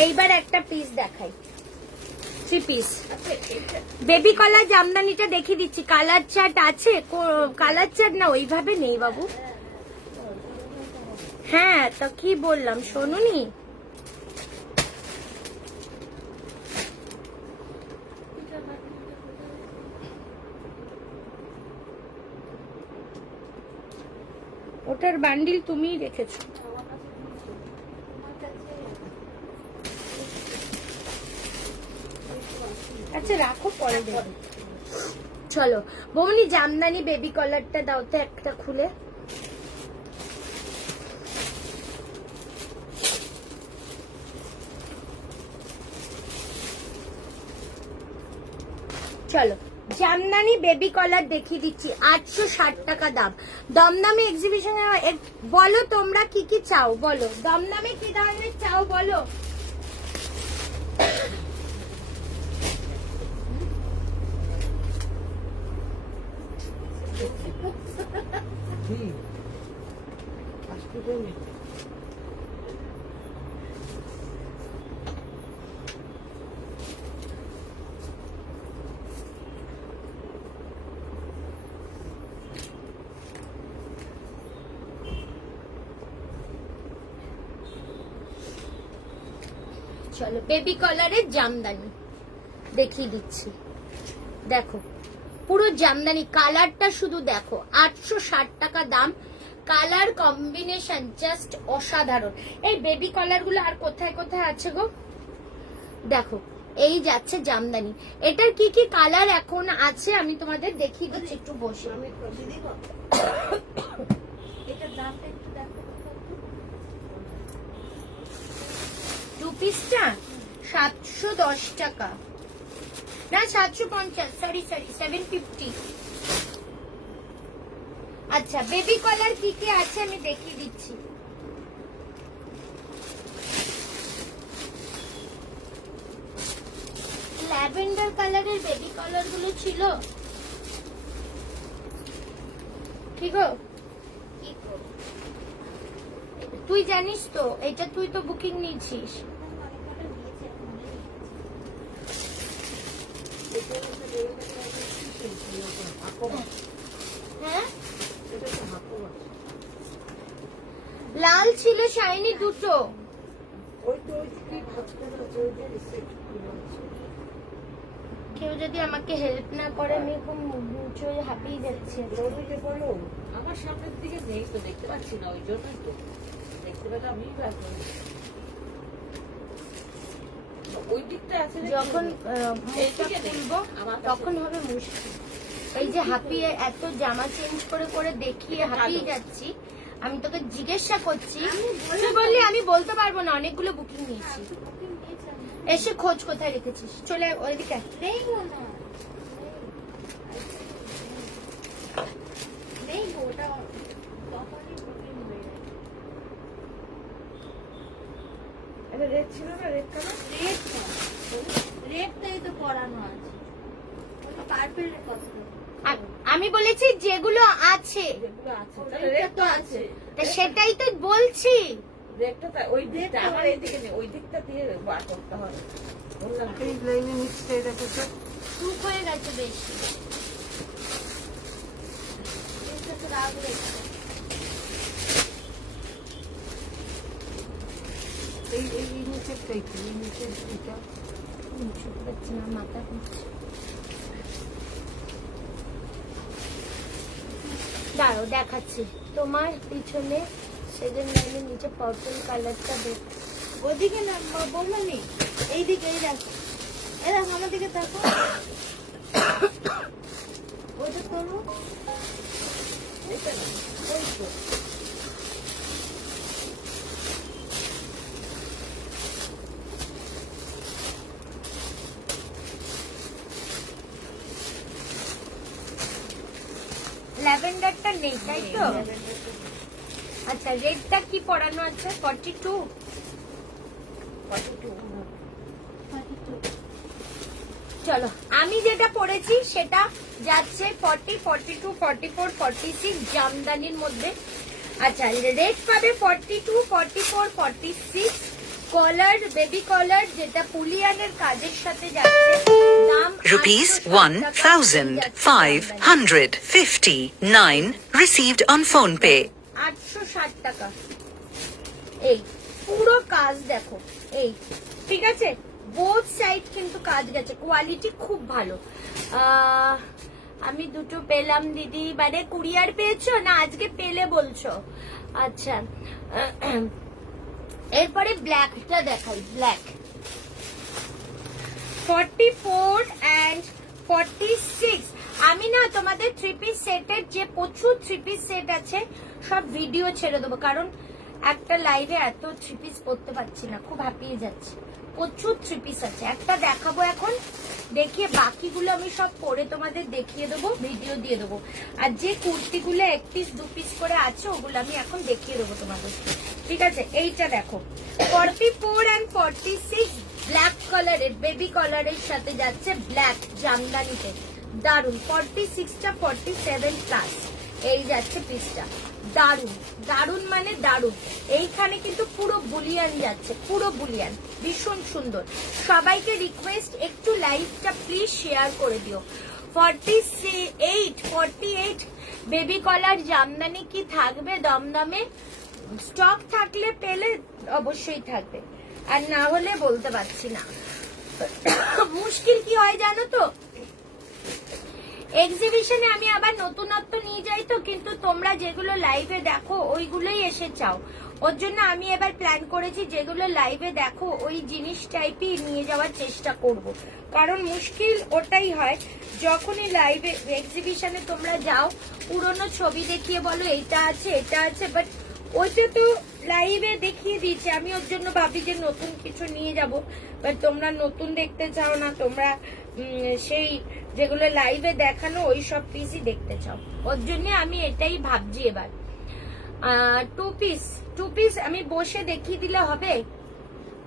এইবার একটা পিস দেখাই, থ্রি পিস বেবি কলার জামদানিটা দেখিয়ে দিচ্ছি। কালার চার্ট আছে, কালার চার্ট না ওইভাবে নেই বাবু। হ্যাঁ, তো কি বললাম শোনুনি? ওটার বান্ডিল তুমিই রেখেছো। আচ্ছা রাখো, পরে দেবো। চলো বৌনি, জামদানি বেবি কলারটা দাও তো একটা খুলে। চলো, জামদানি বেবি কলার দেখিয়ে দিচ্ছি, 860 টাকা দাম। দমদমে এক্সিবিশনে বলো তোমরা কি কি চাও, বলো দমদমে কি ধরনের চাও বলো। চলো, বেবি কলারের জামদানি দেখিয়ে দিচ্ছি, দেখো পুরো জামদানি। কালারটা শুধু দেখো, 860 টাকা দাম। কালার কম্বিনেশন জাস্ট অসাধারণ। এই বেবি কলার গুলো আর কোথায় কোথায় আছে গো, দেখো। এই যাচ্ছে জামদানি। এটার কি কি কালার এখন আছে আমি তোমাদের দেখিয়ে দিচ্ছি, একটু বসে। টু পিসটা 710 টাকা, না 750, সরি 750। আচ্ছা, বেবি কলার কি কি আছে আমি দেখিয়ে দিচ্ছি। ল্যাভেন্ডার কালারের বেবি কলার গুলো ছিল, ঠিক গো? তুই জানিস তো, এটা তুই তো বুকিং নিয়েছিস। হ্যাঁ, লাল ছিল শাইনি দুটো। কেউ যদি আমাকে হেল্প না করে আমি এখন হাঁপিয়ে যাচ্ছি। আমার সামনের দিকে নেই তো, দেখতে পাচ্ছি না, ওই জন্যই তো দেখতে পেলে আমি ওই দিকটা আছে। যখন খুলবো তখন হবে মুশকিল। এই যে হাঁপিয়ে এত জামা চেঞ্জ করে করে দেখিয়ে হাঁপিয়ে যাচ্ছি, আমি তোকে জিজ্ঞাসা করছি, তুই বললি আমি বলতে পারবো না, অনেকগুলো বুকিং নিয়েছি। এসে খোঁজ কোথায় রেখেছিস, চলে ওইদিকে। ছিল না রেড কালার? রেডটাই তো পরানো আছে, পার্পেল কত? আমি বলেছি যেগুলো আছে, যেগুলো আছে রেড তো আছে। তা সেটাই তো বলছি। রেডটা ওই দিকটা আমার এইদিকে নেই, ওই দিকটা দিয়ে বার করতে হবে। বললাম এই লাইনে মিক্সড দেখো তো। টুক হয়ে গেছে বেশি। এটা তো রাগ রেখে। এই নিচেরটাই কি? এই নিচের এটা বুঝতে পারছি না, মাথা ঘুরছে। দাঁড়াও দেখাচ্ছি তোমার পিছনে সেকেন্ড লাইনের নিচে পার্পল কালারটা দেখ। ওদিকে না বললো নি, এইদিকে এই দেখ, এই দেখ আমার দিকে তাকো। ওটা করবো, এটা না, ওই তো। ল্যাভেন্ডারটা নেই তাই তো? আচ্ছা রেডটা কি পরানো আছে? 42। চলো আমি যেটা পরেছি সেটা যাচ্ছে 40, 42, 44, 46 জামদানির মধ্যে। আচ্ছা রেড পাবে 42, 44, 46 কলার, বেবি কলার, যেটা পুলিয়ানের কাজের সাথে যাচ্ছে। দাম Rupees 1,559 received on phone pay. 860 টাকা। এই পুরো কাজ দেখো, এই ঠিক আছে, বোথ সাইড কিন্তু কাজ গেছে, কোয়ালিটি খুব ভালো। আমি দুটো পেলাম দিদি, মানে কুরিয়ার পেয়েছো না আজকে পেলে বলছো? আচ্ছা এরপরে ব্ল্যাকটা দেখাই, ব্ল্যাক 44 and 46। আমি না তোমাদের 3 পিস সেটের যে প্রচুর 3 পিস সেট আছে সব ভিডিও ছেড়ে দেবো, কারণ একটা লাইভে এত 3 পিস পরতে পারছি না, খুব হাঁপিয়ে যাচ্ছে। প্রচুর 3 পিস আছে, একটা দেখাবো এখন, দেখিয়ে বাকিগুলো আমি সব পরে তোমাদের দেখিয়ে দেবো, ভিডিও দিয়ে দেবো। আর যে কুর্তিগুলো 1 পিস 2 পিস করে আছে ওগুলো আমি এখন দেখিয়ে দেবো তোমাদের, ঠিক আছে? এইটা দেখো 44 and 46 ব্ল্যাক কালারের, বেবি কালারের সাথে যাচ্ছে ব্ল্যাক জামদানিতে, দারুন। 46টা 47 প্লাস, এই যাচ্ছে পিসটা, দারুন দারুন মানে দারুন। এইখানে কিন্তু পুরো বুলিয়ান যাচ্ছে, পুরো বুলিয়ান, ভীষণ সুন্দর। সবাইকে রিকোয়েস্ট একটু লাইভটা প্লিজ শেয়ার করে দিও। 48 বেবি কলার জামদানি কি থাকবে দমদমে? স্টক থাকলে পেলে অবশ্যই থাকবে, আর না হলে বলতে পারছি না। মুশকিল কি হয় জানো তো, এক্সিবিশনে আমি আবার নতুনত্ব নিয়ে যাই তো, কিন্তু তোমরা যেগুলো লাইভে দেখো ওইগুলোই এসে চাও। ওর জন্য আমি এবার প্ল্যান করেছি যেগুলো লাইভে দেখো ওই জিনিস টাইপই নিয়ে যাওয়ার চেষ্টা করব। কারণ মুশকিল ওটাই হয়, যখনই লাইভে এক্সিবিশনে তোমরা যাও পুরনো ছবি দেখিয়ে বলো এটা আছে এটা আছে, বাট ওইটা তো লাইভে দেখিয়ে দিয়েছে। আমি ওর জন্য ভাবি যে নতুন কিছু নিয়ে যাব, বাট তোমরা নতুন দেখতে চাও না, তোমরা সেই যেগুলো লাইভে দেখানো ওই সব পিসই দেখতে চাও। ওর জন্য আমি এটাই ভাবছি এবার। 2 পিস আমি বসে দেখিয়ে দিলে হবে?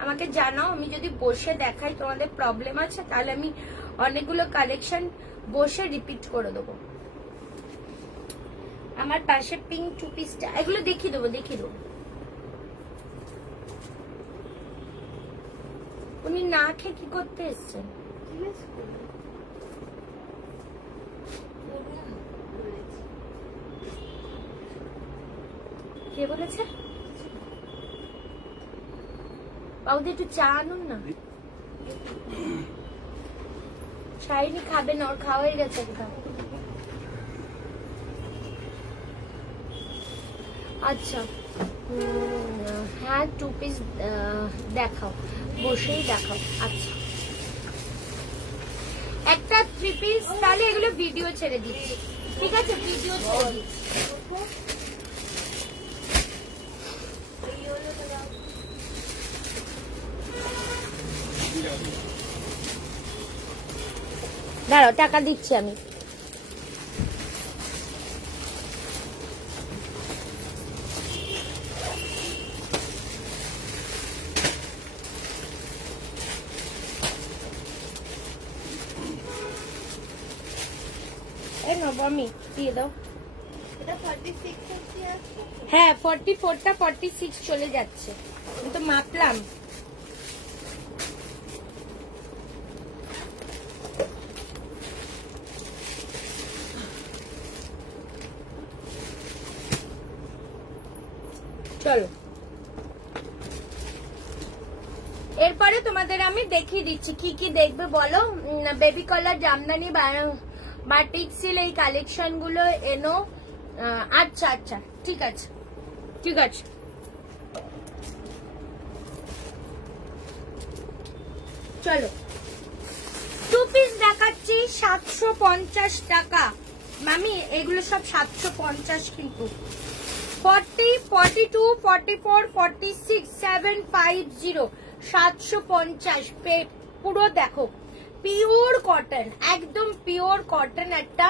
আমাকে জানাও, আমি যদি বসে দেখাই তোমাদের প্রবলেম আছে তাহলে আমি অনেকগুলো কালেকশন বসে রিপিট করে দেবো। আমার পাশে পিঙ্ক 2 পিসটা, এগুলো দেখিয়ে দেবো। উনি না খেয়ে কি করতে এসছেন? কে বলেছে? বাবুদি একটু চা আনুন না। শাইনি খাবে না, ওর খাওয়া হয়ে গেছে কোথাও। আচ্ছা হ্যাঁ 2 পিস দেখাও, বসেই দেখাও। আচ্ছা একটা 3 পিস, তাহলে এগুলো ভিডিও ছেড়ে দিচ্ছি, ঠিক আছে? ভিডিও ছেড়ে দিচ্ছি। দাঁড়াও টাকা দিচ্ছি আমি। এই নেবো আমি, দিয়ে দাও। এটা 46 অবধি আছে। হ্যাঁ 44টা 46 চলে যাচ্ছে, আমি তো মাপলাম। চলো এরপরে তোমাদের আমি দেখিয়ে দিচ্ছি কি কি দেখবে বলো। বেবি কলার জামদানি বাটিক সিল এই কালেকশন গুলো এনো। আচ্ছা আচ্ছা ঠিক আছে ঠিক আছে। চলো 2 পিস দেখাচ্ছি 750 টাকা। মামি এগুলো সব 750 কিন্তু। 40, 42, 44, 46, 750, 750 পুরো দেখো পিওর কটন, একদম পিওর কটন। একটা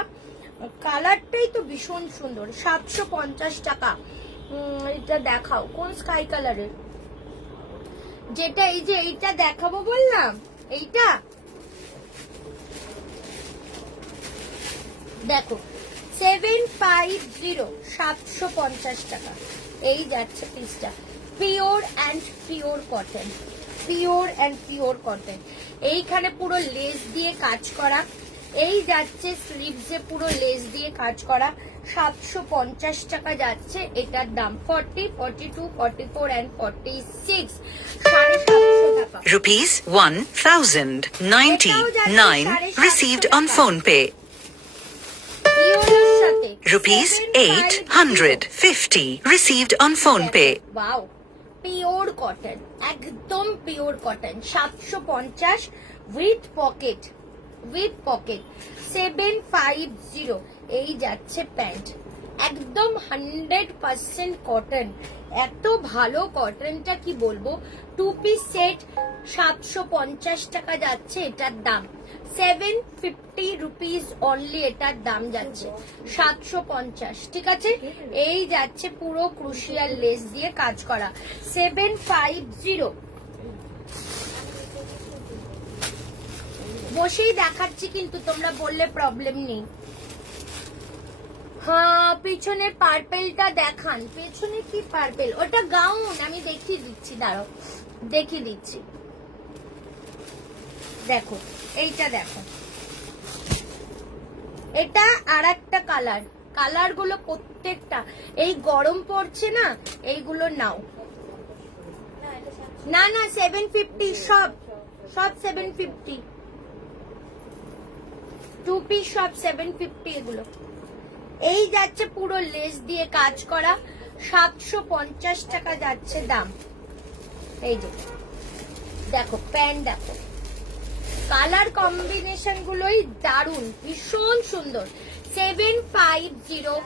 কালারটাই তো ভীষণ সুন্দর। 750 টাকা। এটা দেখাও কোন স্কাই কালারের, যেটা এই যে এইটা দেখাবো বললাম, এইটা দেখো 750, 750 টাকা। এই যাচ্ছে পিসটা, pure and pure cotton, pure and pure cotton. এইখানে পুরো লেস দিয়ে কাজ করা, এই যাচ্ছে স্লিভসে পুরো লেস দিয়ে কাজ করা। 750 টাকা যাচ্ছে এটার দাম। 40, 42, 44 and 46, 750 টাকা। Rupees 1099 received on phone pay. ইয়োলোর সাথে Rupees 850 received on phone pay. Wow pure cotton, একদম pure cotton. 750 with pocket, with pocket. 750 এই যাচ্ছে প্যান্ট, একদম 100% কটন। এত ভালো কটনটা কি বলবো। 2 পিস সেট 750 টাকা যাচ্ছে এটার দাম। 750 রুপিস অনলি এটার দাম যাচ্ছে। 750 ঠিক আছে। এই যাচ্ছে পুরো ক্রুশিয়াল লেস দিয়ে কাজ করা। 750 বসেই দেখাচ্ছি কিন্তু তোমরা বললে প্রবলেম নেই। হ্যাঁ পিছনের পার্পেলটা দেখান। পেছনে কি পার্পেল? ওটা গাউন, আমি দেখিয়ে দিচ্ছি, দাঁড়াও দেখিয়ে দিচ্ছি। দেখো এইটা দেখো, এটা আর একটা কালার। কালার গুলো প্রত্যেকটা, এই গরম পড়ছে না, এইগুলো নাও। না না 750, সব সব 750, 2 পিস সব 750 এগুলো। এই যাচ্ছে পুরো লেস দিয়ে কাজ করা। 750 টাকা যাচ্ছে দাম। এই যে দেখো প্যান্ট, দেখো কালার কম্বিনেশন গুলোই দারুন, ভীষণ সুন্দর। 750,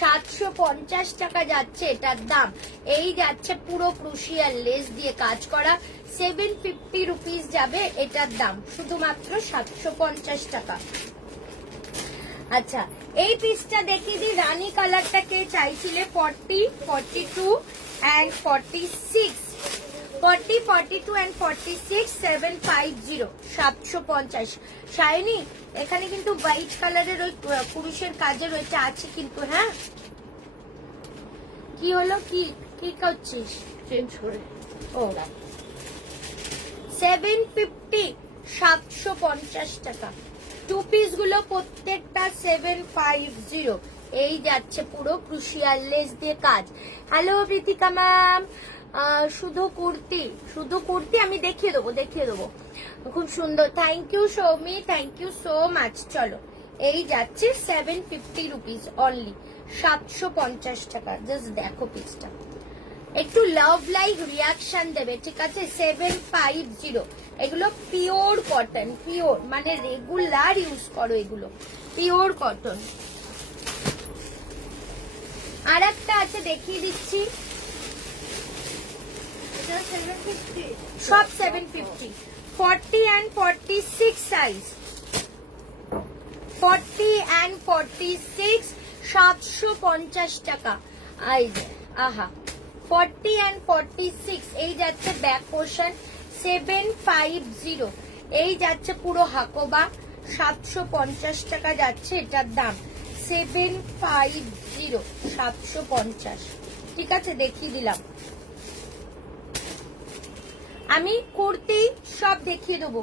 750 টাকা যাচ্ছে এটার দাম। এই যাচ্ছে পুরো ক্রুশিয়াল লেস দিয়ে কাজ করা। 750 রুপিস যাবে এটার দাম, শুধুমাত্র 750 টাকা। আচ্ছা এই পিসটা দেখিয়ে দিই। রানী কালারটা কে চাইছিলে? 40, 42 and 46, 40, 42 and 46, 750, 750। শাইনি এখানে কিন্তু হোয়াইট কালারের ওই পুরুষের কাজের ওইটা আছে কিন্তু। হ্যাঁ কি হলো, কি কি করছিস? চেঞ্জ করে ও 750, 750 টাকা। 2 পিস গুলো প্রত্যেকটা 750। এই যাচ্ছে পুরো ক্রুশিয়াল লেস দিয়ে কাজ। হ্যালো প্রীতিকা ম্যাম, শুধু কুর্তি, শুধু কুর্তি আমি দেখিয়ে দেবো, দেখিয়ে দেবো, খুব সুন্দর। Thank you Soumi, thank you so much. চলো এই যাচ্ছে 750 রুপিস অনলি, 750 টাকা। জাস্ট দেখো পিসটা, একটু লাভ লাইক রিয়াকশন দেবে ঠিক আছে। 750 এগুলো পিওর কটন, পিওর মানে রেগুলার ইউজ করো এগুলো, পিওর কটন। আর একটা আছে দেখিয়ে দিচ্ছি, এটা 750, সব 750। 40 and 46 সাইজ, 40 and 46, 750 টাকা। এই যে আহা 40 and 46 এই যাচ্ছে ব্যাক পোর্শন। 750 এই যাচ্ছে পুরো হাকোবা। 750 টাকা যাচ্ছে এটার দাম। 750 750। ঠিক আছে, দেখিয়ে দিলাম। আমি কুর্তি সব দেখিয়ে দেবো।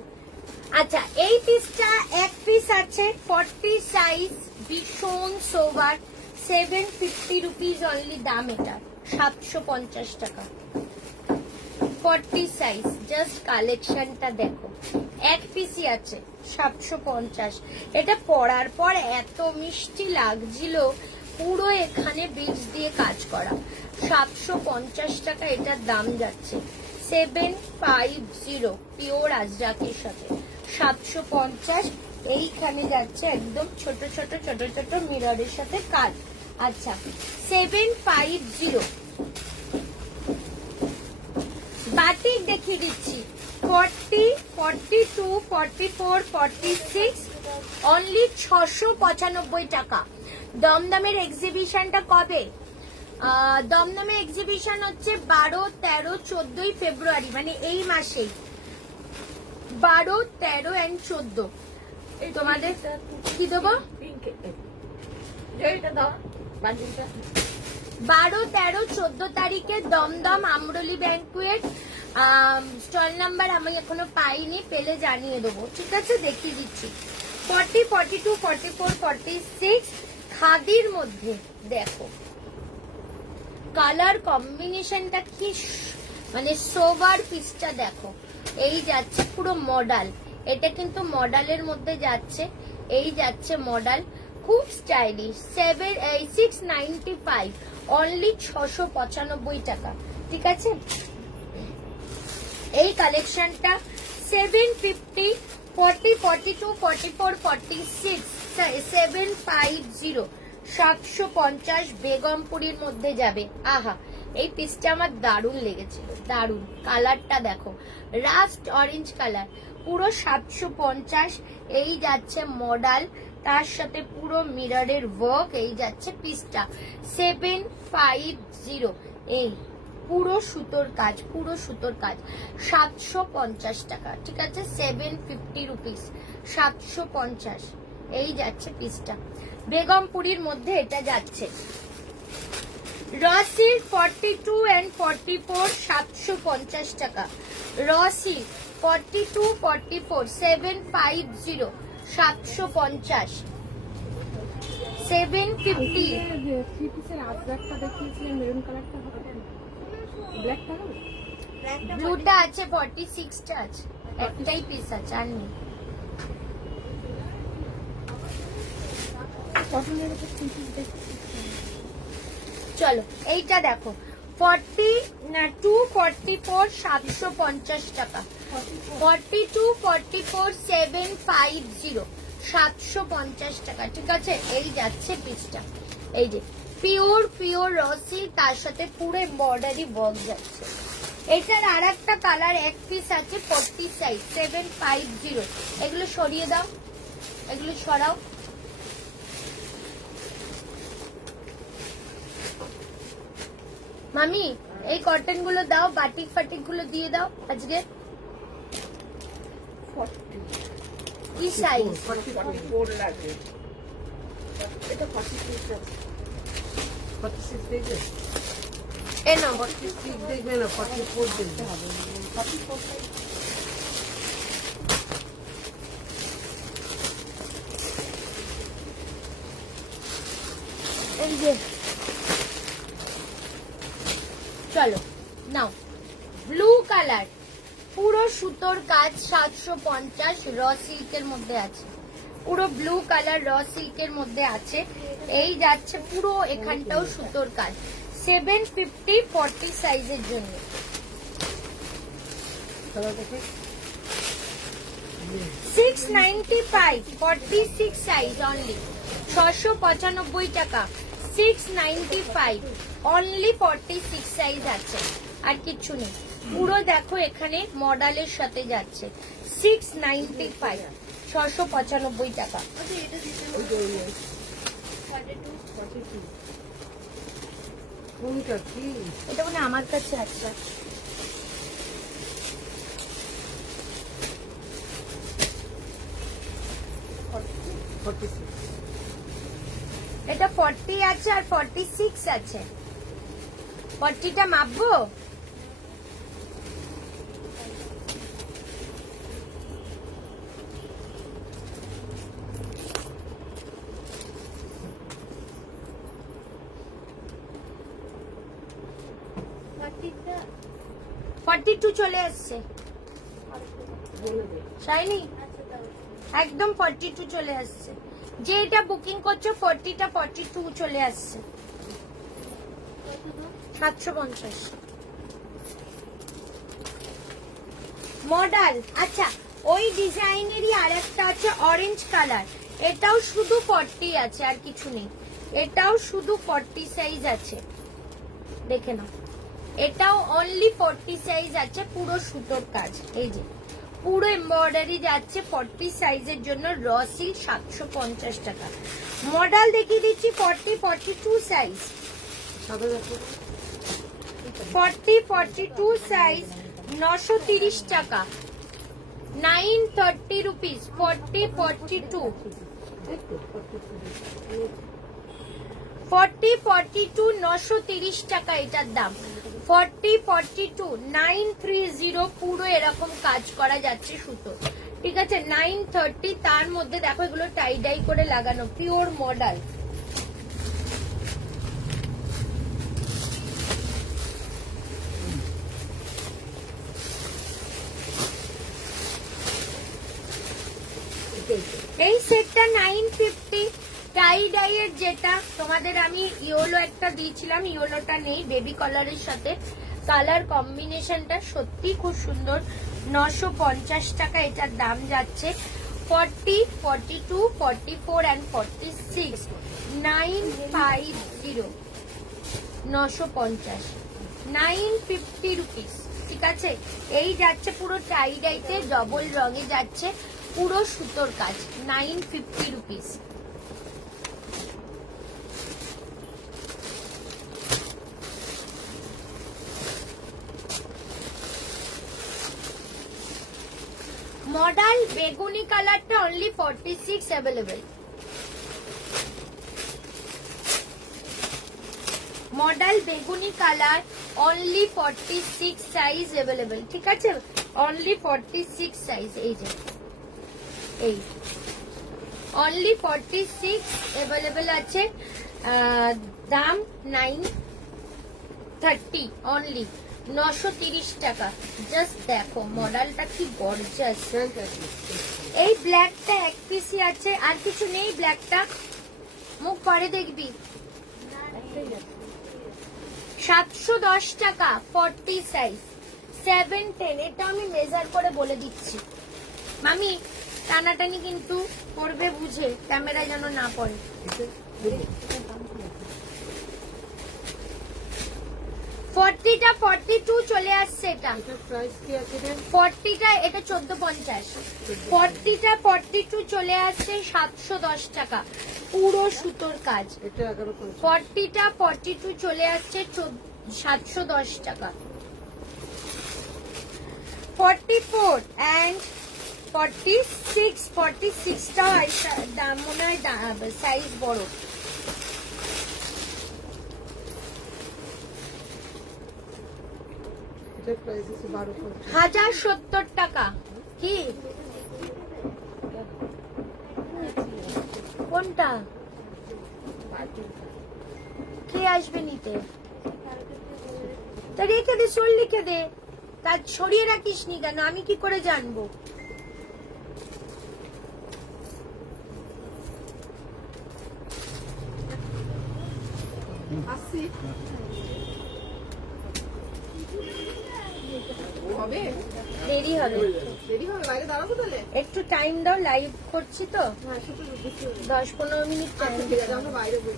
আচ্ছা, এই পিসটা এক পিস আছে 40 সাইজ, ভীষণ সোবার, 750 রুপিস অনলি দাম। এটা 750 টাকা 40 সাইজ। জাস্ট কালেকশনটা দেখো, এক পিসই আছে 750। এটা পরার পর এত মিষ্টি লাগছিল, পুরো এখানে বিটস দিয়ে কাজ করা। 750 টাকা এটার দাম যাচ্ছে। 750 পিওর আজরাকের সাথে 750। এইখানে যাচ্ছে একদম ছোট ছোট ছোট ছোট মিররের সাথে কাজ। আচ্ছা, 750 বাটিক দেখিয়ে দিচ্ছি। 40, 42, 44, 46 অনলি 695 টাকা। দমদমের এক্সিবিশনটা কবে? দমদমে এক্সিবিশন হচ্ছে 12, 13, 14 ফেব্রুয়ারি, মানে এই মাসেই 12, 13 and 14। তোমাদের কি দেবো? এটা দাও বান্ডিলটা। 12, 13, 14 তারিখে দমদম আমরলি ব্যাংকুয়েট। স্টল নাম্বার আমি এখনো পাইনি, পেলে জানিয়ে দেবো। ঠিক আছে, দেখিয়ে দিচ্ছি। 40, 42, 44, 46 খাদির মধ্যে দেখো কালার কম্বিনেশনটা কি, মানে সোবার পিসটা দেখো। এই যাচ্ছে পুরো মডেল, এটা কিন্তু মডেলের মধ্যে যাচ্ছে। এই যাচ্ছে মডেল, খুব স্টাইলিশ। 695 অনলি 695 টাকা। ঠিক আছে, এই কালেকশনটা 750, 40, 42, 44, 46 750 750 বেগমপুরীর মধ্যে যাবে। আহা, এই পিসটা আমার দারুণ লেগেছিল, দারুণ। কালারটা দেখো, রাস্ট অরেঞ্জ কালার, পুরো 750। এই যাচ্ছে মডেল, তার সাথে পুরো মিররের ওয়ার্ক। এই যাচ্ছে পিসটা 750। এই পুরো সুতোর কাজ, পুরো সুতোর কাজ 750 টাকা। ঠিক আছে, 750 রুপিস 750। এই যাচ্ছে পিসটা বেগমপুরীর মধ্যে। এটা যাচ্ছে রসির 42 and 44 750 টাকা। রসি 42, 44 750 750 750। থ্রি পিসের আজরাকটা দেখিয়েছিলেন, মেরুন কালারটা হবে না, ব্ল্যাকটা হবে। ব্লুটা আছে, 46টা আছে, একটাই পিস আছে, আর নেই। কটনের উপর থ্রি পিস দেখি। চলো এইটা দেখো, 244 750 টাকা। 42, 44 750 750 টাকা। ঠিক আছে, এই যাচ্ছে পিসটা। এই যে পিওর পিওর রসি, তার সাথে পুরো বর্ডারি ওয়ার্ক যাচ্ছে। এটার আর একটা কালার এক পিস আছে 40 সাইজ 750। এগুলো সরিয়ে দাও, এগুলো সরাও। মামি, এই কটন গুলো দাও, বাটিক ফাটিক গুলো দিয়ে দাও আজকে। কি সাইজ? 44 লাগবে। এটা 46 আছে। 46 দেখবে? এ নাও, 46 দেখবে না, 44 দেখবে হবে। 44 এই যে চলো নাও, ব্লু কালার, পুরো সুতোর কাজ 750 র সিল্কের মধ্যে আছে। পুরো ব্লু কালার র সিল্কের মধ্যে আছে। এই যাচ্ছে পুরো এখানটাও সুতোর কাজ। 750 40 সাইজের জন্য। চলো দেখে 695 46 সাইজ অনলি 695 টাকা। 695 অনলি 46 সাইজ আছে, আর কিছু নেই। পুরো দেখো এখানে মডেলের সাথে যাচ্ছে 695 695 টাকা। কোনটা কি? এটা মানে আমার কাছে আছে। এটা 40 আছে আর 46 আছে। 40টা মাপবো? পাটিটা 42 চলে আসছে বলে দে। শাইনি, আচ্ছা দাও। একদম 42 চলে আসছে। যে এটা বুকিং করছো 40টা 42 চলে আসছে। কত দাও? 750 মডেল। আচ্ছা, ওই ডিজাইনেরই আরেকটা আছে অরেঞ্জ কালার, এটাও শুধু 40 আছে আর কিছু নেই। এটাও শুধু 40 সাইজ আছে, দেখে নাও। এটাও অনলি 40 সাইজ আছে, পুরো সুতোর কাজ। এই যে পুরো এমব্রয়ডারি যাচ্ছে 40 সাইজের জন্য। র সিল্ক 750 টাকা। মডেল দেখিয়ে দিচ্ছি 40 42 সাইজ। সাদা দেখো। 40 42 সাইজ 930 টাকা, 930 রুপিস। 40 42 40 42 930 টাকা এটার দাম। 40 42 930, পুরো এরকম কাজ করা যাচ্ছে সুতো, ঠিক আছে। 930, তার মধ্যে দেখো এগুলো টাই ডাই করে লাগানো, পিওর মডেল। এই সেটটা 950। টাই ডাই এর যেটা তোমাদের আমি ইয়েলো একটা দিয়েছিলাম, ইয়েলোটা নেই, বেবি কালারের সাথে কালার কম্বিনেশনটা সত্যি খুব সুন্দর। 950 টাকা এটার দাম যাচ্ছে। 40 42 44 and 46 950 950 950 রুপিস, ঠিক আছে। এই যাচ্ছে পুরো টাই ডাইতে, ডবল রঙে যাচ্ছে, পুরো সুতোর কাজ। 950 রুপিস। মডেল বেগুনি কালারটা অনলি 46 অ্যাভেলেবেল। মডেল বেগুনি কালার অনলি 46 সাইজ অ্যাভেলেবেল, ঠিক আছে। Only 46 size. এই যে এই অনলি 46 অ্যাভেলেবেল আছে। দাম 930 অনলি, 930 টাকা। জাস্ট দেখো মডেলটা কি গর্জাস। এই ব্ল্যাকটা এক পিসই আছে, আর কিছু নেই। ব্ল্যাকটা মুখ পরে দেখবি। 710 টাকা 40 সাইজ 710। এটা আমি মেজার করে বলে দিচ্ছি। মামি টানাটানি কিন্তু করবে বুঝে, ক্যামেরায় যেন না পড়ে। 40টা 42 চলে আসছে। এটা প্রাইস কি আছে রে? 40টা এটা 1450। 40টা 42 চলে আসছে 710 টাকা, পুরো সুতোর কাজ। এটা 11 করে। 40টা 42 চলে আসছে 710 টাকা। 44 and 46 46টাও দাম মনে হয় সাইজ বড়। এটা প্রাইস আছে 12 করে। 1070 টাকা। কি কোনটা? কে আসবে নিতে? তা রেখে দে, সোল লিখে দে। কাজ সরিয়ে রাখিস নি কেন? আমি কি করে জানবো? আসছি হবে দেরি হবে, দেরি হবে, বাইরে দাঁড়াবো তাহলে। একটু টাইম দাও, লাইভ করছি তো। হ্যাঁ সেটা বুঝতে হবে। 10-15 মিনিট টাইম। আচ্ছা ঠিক আছে, আমরা বাইরে বই।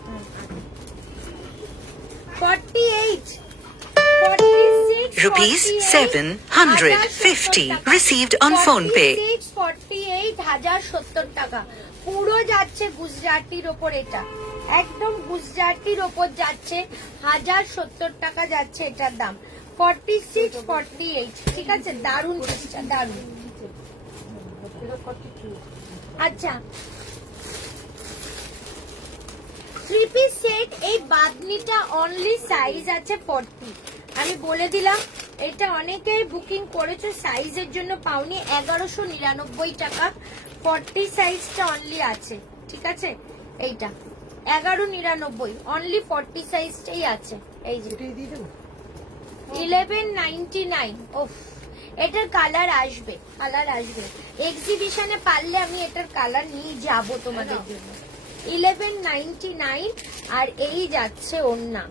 48 46 Rupees 750 received on PhonePe. 48 1070 টাকা। পুরো যাচ্ছে গুজরাটির ওপর, এটা একদম গুজরাটির ওপর যাচ্ছে। 1070 টাকা যাচ্ছে এটার দাম। 46 48, ঠিক আছে। দারুন চেষ্টা, দারুন। আচ্ছা থ্রি পিস সেট, এই বাদনিটা অনলি সাইজ আছে 40। আমি বলে দিলাম, এটা অনেকেই বুকিং করেছো, সাইজের জন্য পাওনি। 1199 টাকা 40 সাইজটা অনলি আছে, ঠিক আছে? এইটা 1199 অনলি 40 সাইজটাই আছে। এই যে এটাই দিয়ে দেবো। 1199। ওফ, এটার কালার আসবে, কালার আসবে এক্সিবিশনে, পারলে আমি এটার কালার নিয়ে যাব তোমাদের জন্য। 1199। আর এই যাচ্ছে ওড়না,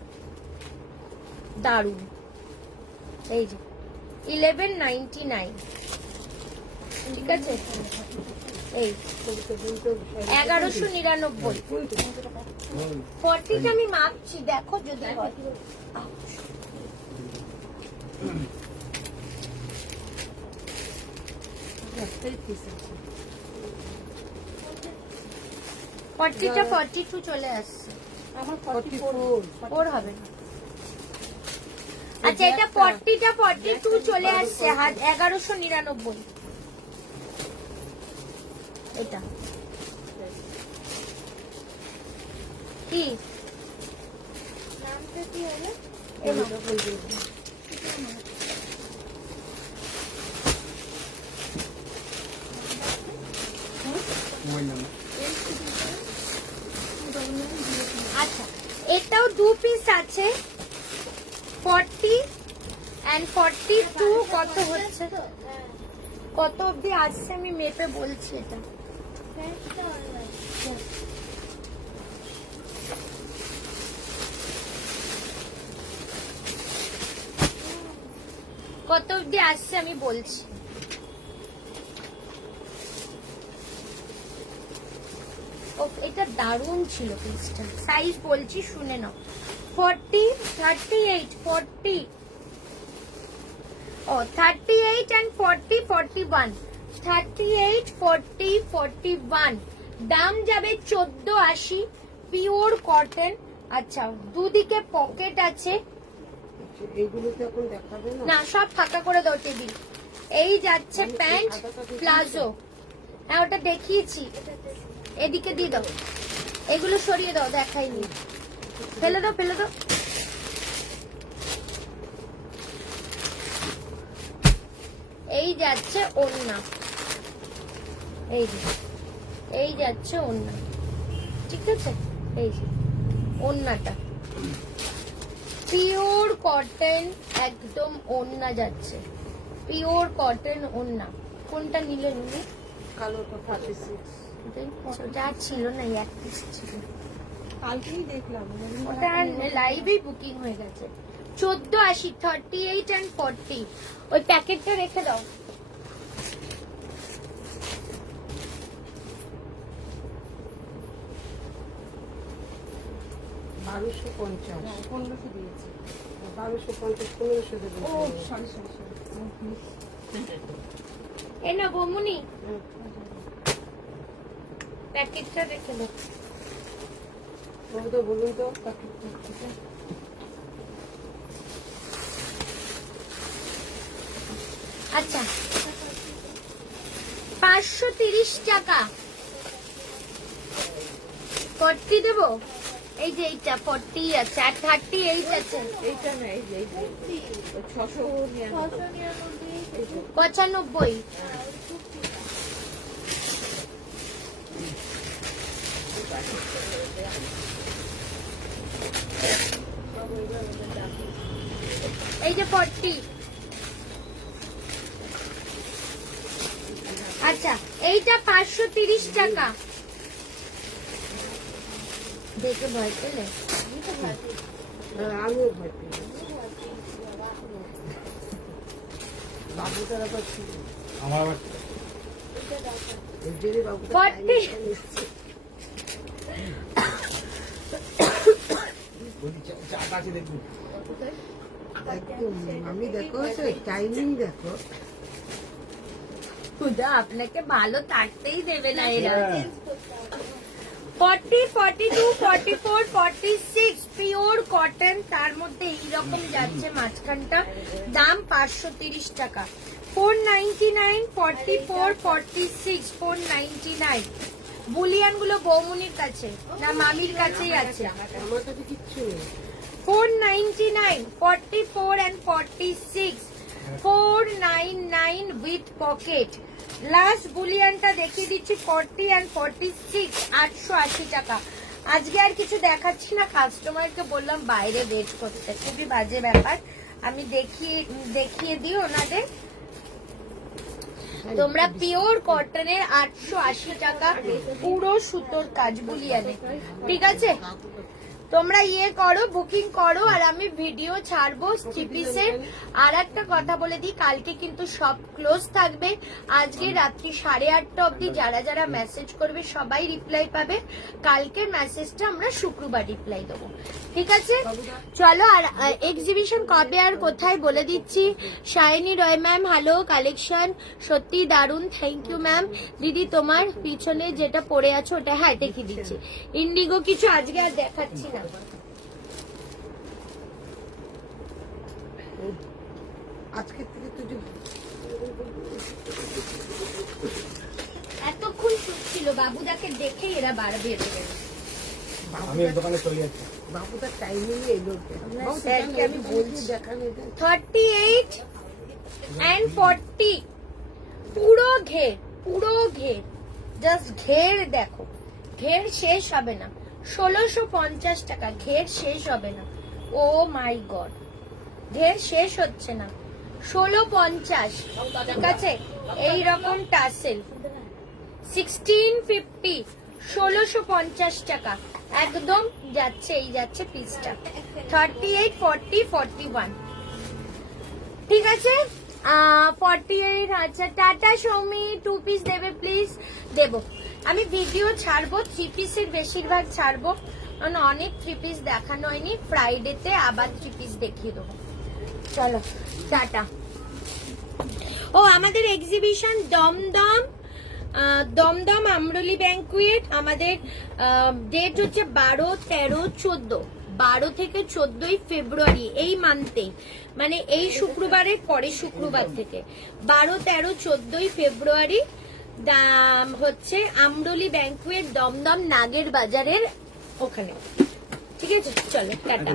দারুন। এই যে 1199, ঠিক আছে? এই 1199। 40টা আমি মাপছি, দেখো যদি হয়। একটাই পিস আছে। 40টা 42 চলে আসছে। আমার 44 ওর হবে না। আচ্ছা, এটা 40টা 42 চলে আসছে, 1199। এটা কি নামটা কি হলো? আচ্ছা, এটাও 2 পিস আছে, 40 and 42 কত হচ্ছে, হ্যাঁ, কত অবধি আসছে আমি মেপে বলছি। এটা প্যান্টটা অনলাইন। কত অবধি আসছে আমি বলছি। এটা দারুণ ছিল পিসটা, সাইজ বলছি শুনে নাও। 40, 38, 40, ও 38 and 40, 41, 38, 40, 41, দাম যাবে 1480, পিওর কটন। আচ্ছা, দুদিকে পকেট আছে, এইগুলোতে এখন দেখাবে না। না সব ফাঁকা করে দাও টেবিল। এই যাচ্ছে প্যান্ট প্লাজো, হ্যাঁ ওটা দেখিয়েছি, এদিকে দিয়ে দাও, এগুলো সরিয়ে দাও, দেখাইনি, ফেলে দাও ফেলে দাও। এই যাচ্ছে ওড়না, এই যে এই যাচ্ছে ওড়না, ঠিক আছে? এই যে ওড়নাটা পিওর কটন, একদম ওড়না যাচ্ছে, পিওর কটন ওড়না। কোনটা নিলে তুমি? কালোটা 46। ওটা আর ছিল না, এই এক পিস ছিল, কালকেই দেখলাম। ওটা লাইভেই বুকিং হয়ে গেছে। 1480, 38 and 40, ওই প্যাকেটটা রেখে দাও। বারোশো 1500 দিয়েছে। 1250, 1500 দেবে। ও এই না বমুনি, প্যাকেটটা রেখে দাও। তো বলুন তো। আচ্ছা, 530 টাকা 40 দেবো। এই যে এইটা 40 আছে, আর 38 আছে, এইটা না, এই যে 95। এই যে 40। আচ্ছা, এইটা 530 টাকা। দেখে ভয় পেলে? আমিও ভয় পেয়ে বাবুটার আবার ছিল। আমার আবার এর জন্য বাবুটা 40 চাটা আছে দেখুন। একদম আমি দেখো টাইমিং দেখো। খুদা আপনাকে ভালো থাকতেই দেবে না এরা। 40, 42, 44, 46 পিওর কটন, তার মধ্যে এইরকম যাচ্ছে মাঝখানটা, দাম 530 টাকা। 499, 44, 46, 499, বুলিয়ান গুলো বৌমনির কাছে না মামির কাছেই আছে। আমার কাছে কিচ্ছু নেই। 499, 44 and 46, 499 with pocket। লাস্ট বুলিয়ানটা দেখিয়ে দিচ্ছি 40 and 46, 880 টাকা। আজকে আর কিছু দেখাচ্ছি না, কাস্টমারকে বললাম বাইরে ওয়েট করতে, খুবই বাজে ব্যাপার। আমি দেখিয়ে দিই ওনাদের। তোমরা পিওর কটনের 880 টাকা পুরো সুতোর কাজ বুলিয়ানে, ঠিক আছে? তোমরা করো, বুকিং করো, আর আমি ভিডিও ছাড়বো থ্রি পিসের। আর একটা কথা বলে দিই, কালকে কিন্তু সব ক্লোজ থাকবে। আজকে রাত্রি 8:30 অব্দি যারা যারা মেসেজ করবে সবাই রিপ্লাই পাবে। কালকের মেসেজটা আমরা শুক্রবার রিপ্লাই দেবো, ঠিক আছে? চলো, আর এক্সিবিশন কবে আর কোথায় বলে দিচ্ছি। শাইনি রয় ম্যাম, হ্যালো, কালেকশন সত্যি দারুণ, থ্যাংক ইউ ম্যাম। দিদি তোমার পিছনে যেটা পরে আছো ওটা, হ্যাঁ দেখিয়ে দিচ্ছি। ইন্ডিগো কিছু আজকে আর দেখাচ্ছি না। আজকের থেকে তুই এতক্ষণ ছিল বাবুদাকে দেখে এরা বার বেরোবে। আমি এক দোকানে চলে যাচ্ছি। বাবু তার টাইমিং এলো। স্যারকে আমি বলছি দেখানো 38 and 40 পুরো ঘের, জাস্ট ঘের দেখো, ঘের শেষ হবে না। 1650 টাকা, ঘের শেষ হবে না। ও মাই গড, ঘের শেষ হচ্ছে না। 1650, ঠিক আছে? এইরকম টাসেল 1650, 1650 টাকা একদম যাচ্ছে, এই যাচ্ছে পিসটা। 38, 40, 41, ঠিক আছে? 48, আচ্ছা টাটা সৌমি, 2 পিস দেবে প্লিজ? দেবো, আমি ভিডিও ছাড়বো, 3 পিসের বেশিরভাগ ছাড়বো, কারণ অনেক 3 পিস দেখানো হয়নি। ফ্রাইডেতে আবার 3 পিস দেখিয়ে দেবো। চলো টাটা। ও আমাদের এক্সিবিশন দমদম আমরলি ব্যাংকুয়েট, আমাদের ডেট হচ্ছে 12, 13, 14, 12 থেকে 14 ফেব্রুয়ারি, এই মান্থে, মানে এই শুক্রবারের পরে শুক্রবার থেকে 12, 13, 14 ফেব্রুয়ারি হচ্ছে আমরলি ব্যাংকুয়েট, দমদম নাগের বাজারের ওখানে, ঠিক আছে? চলো টাটা।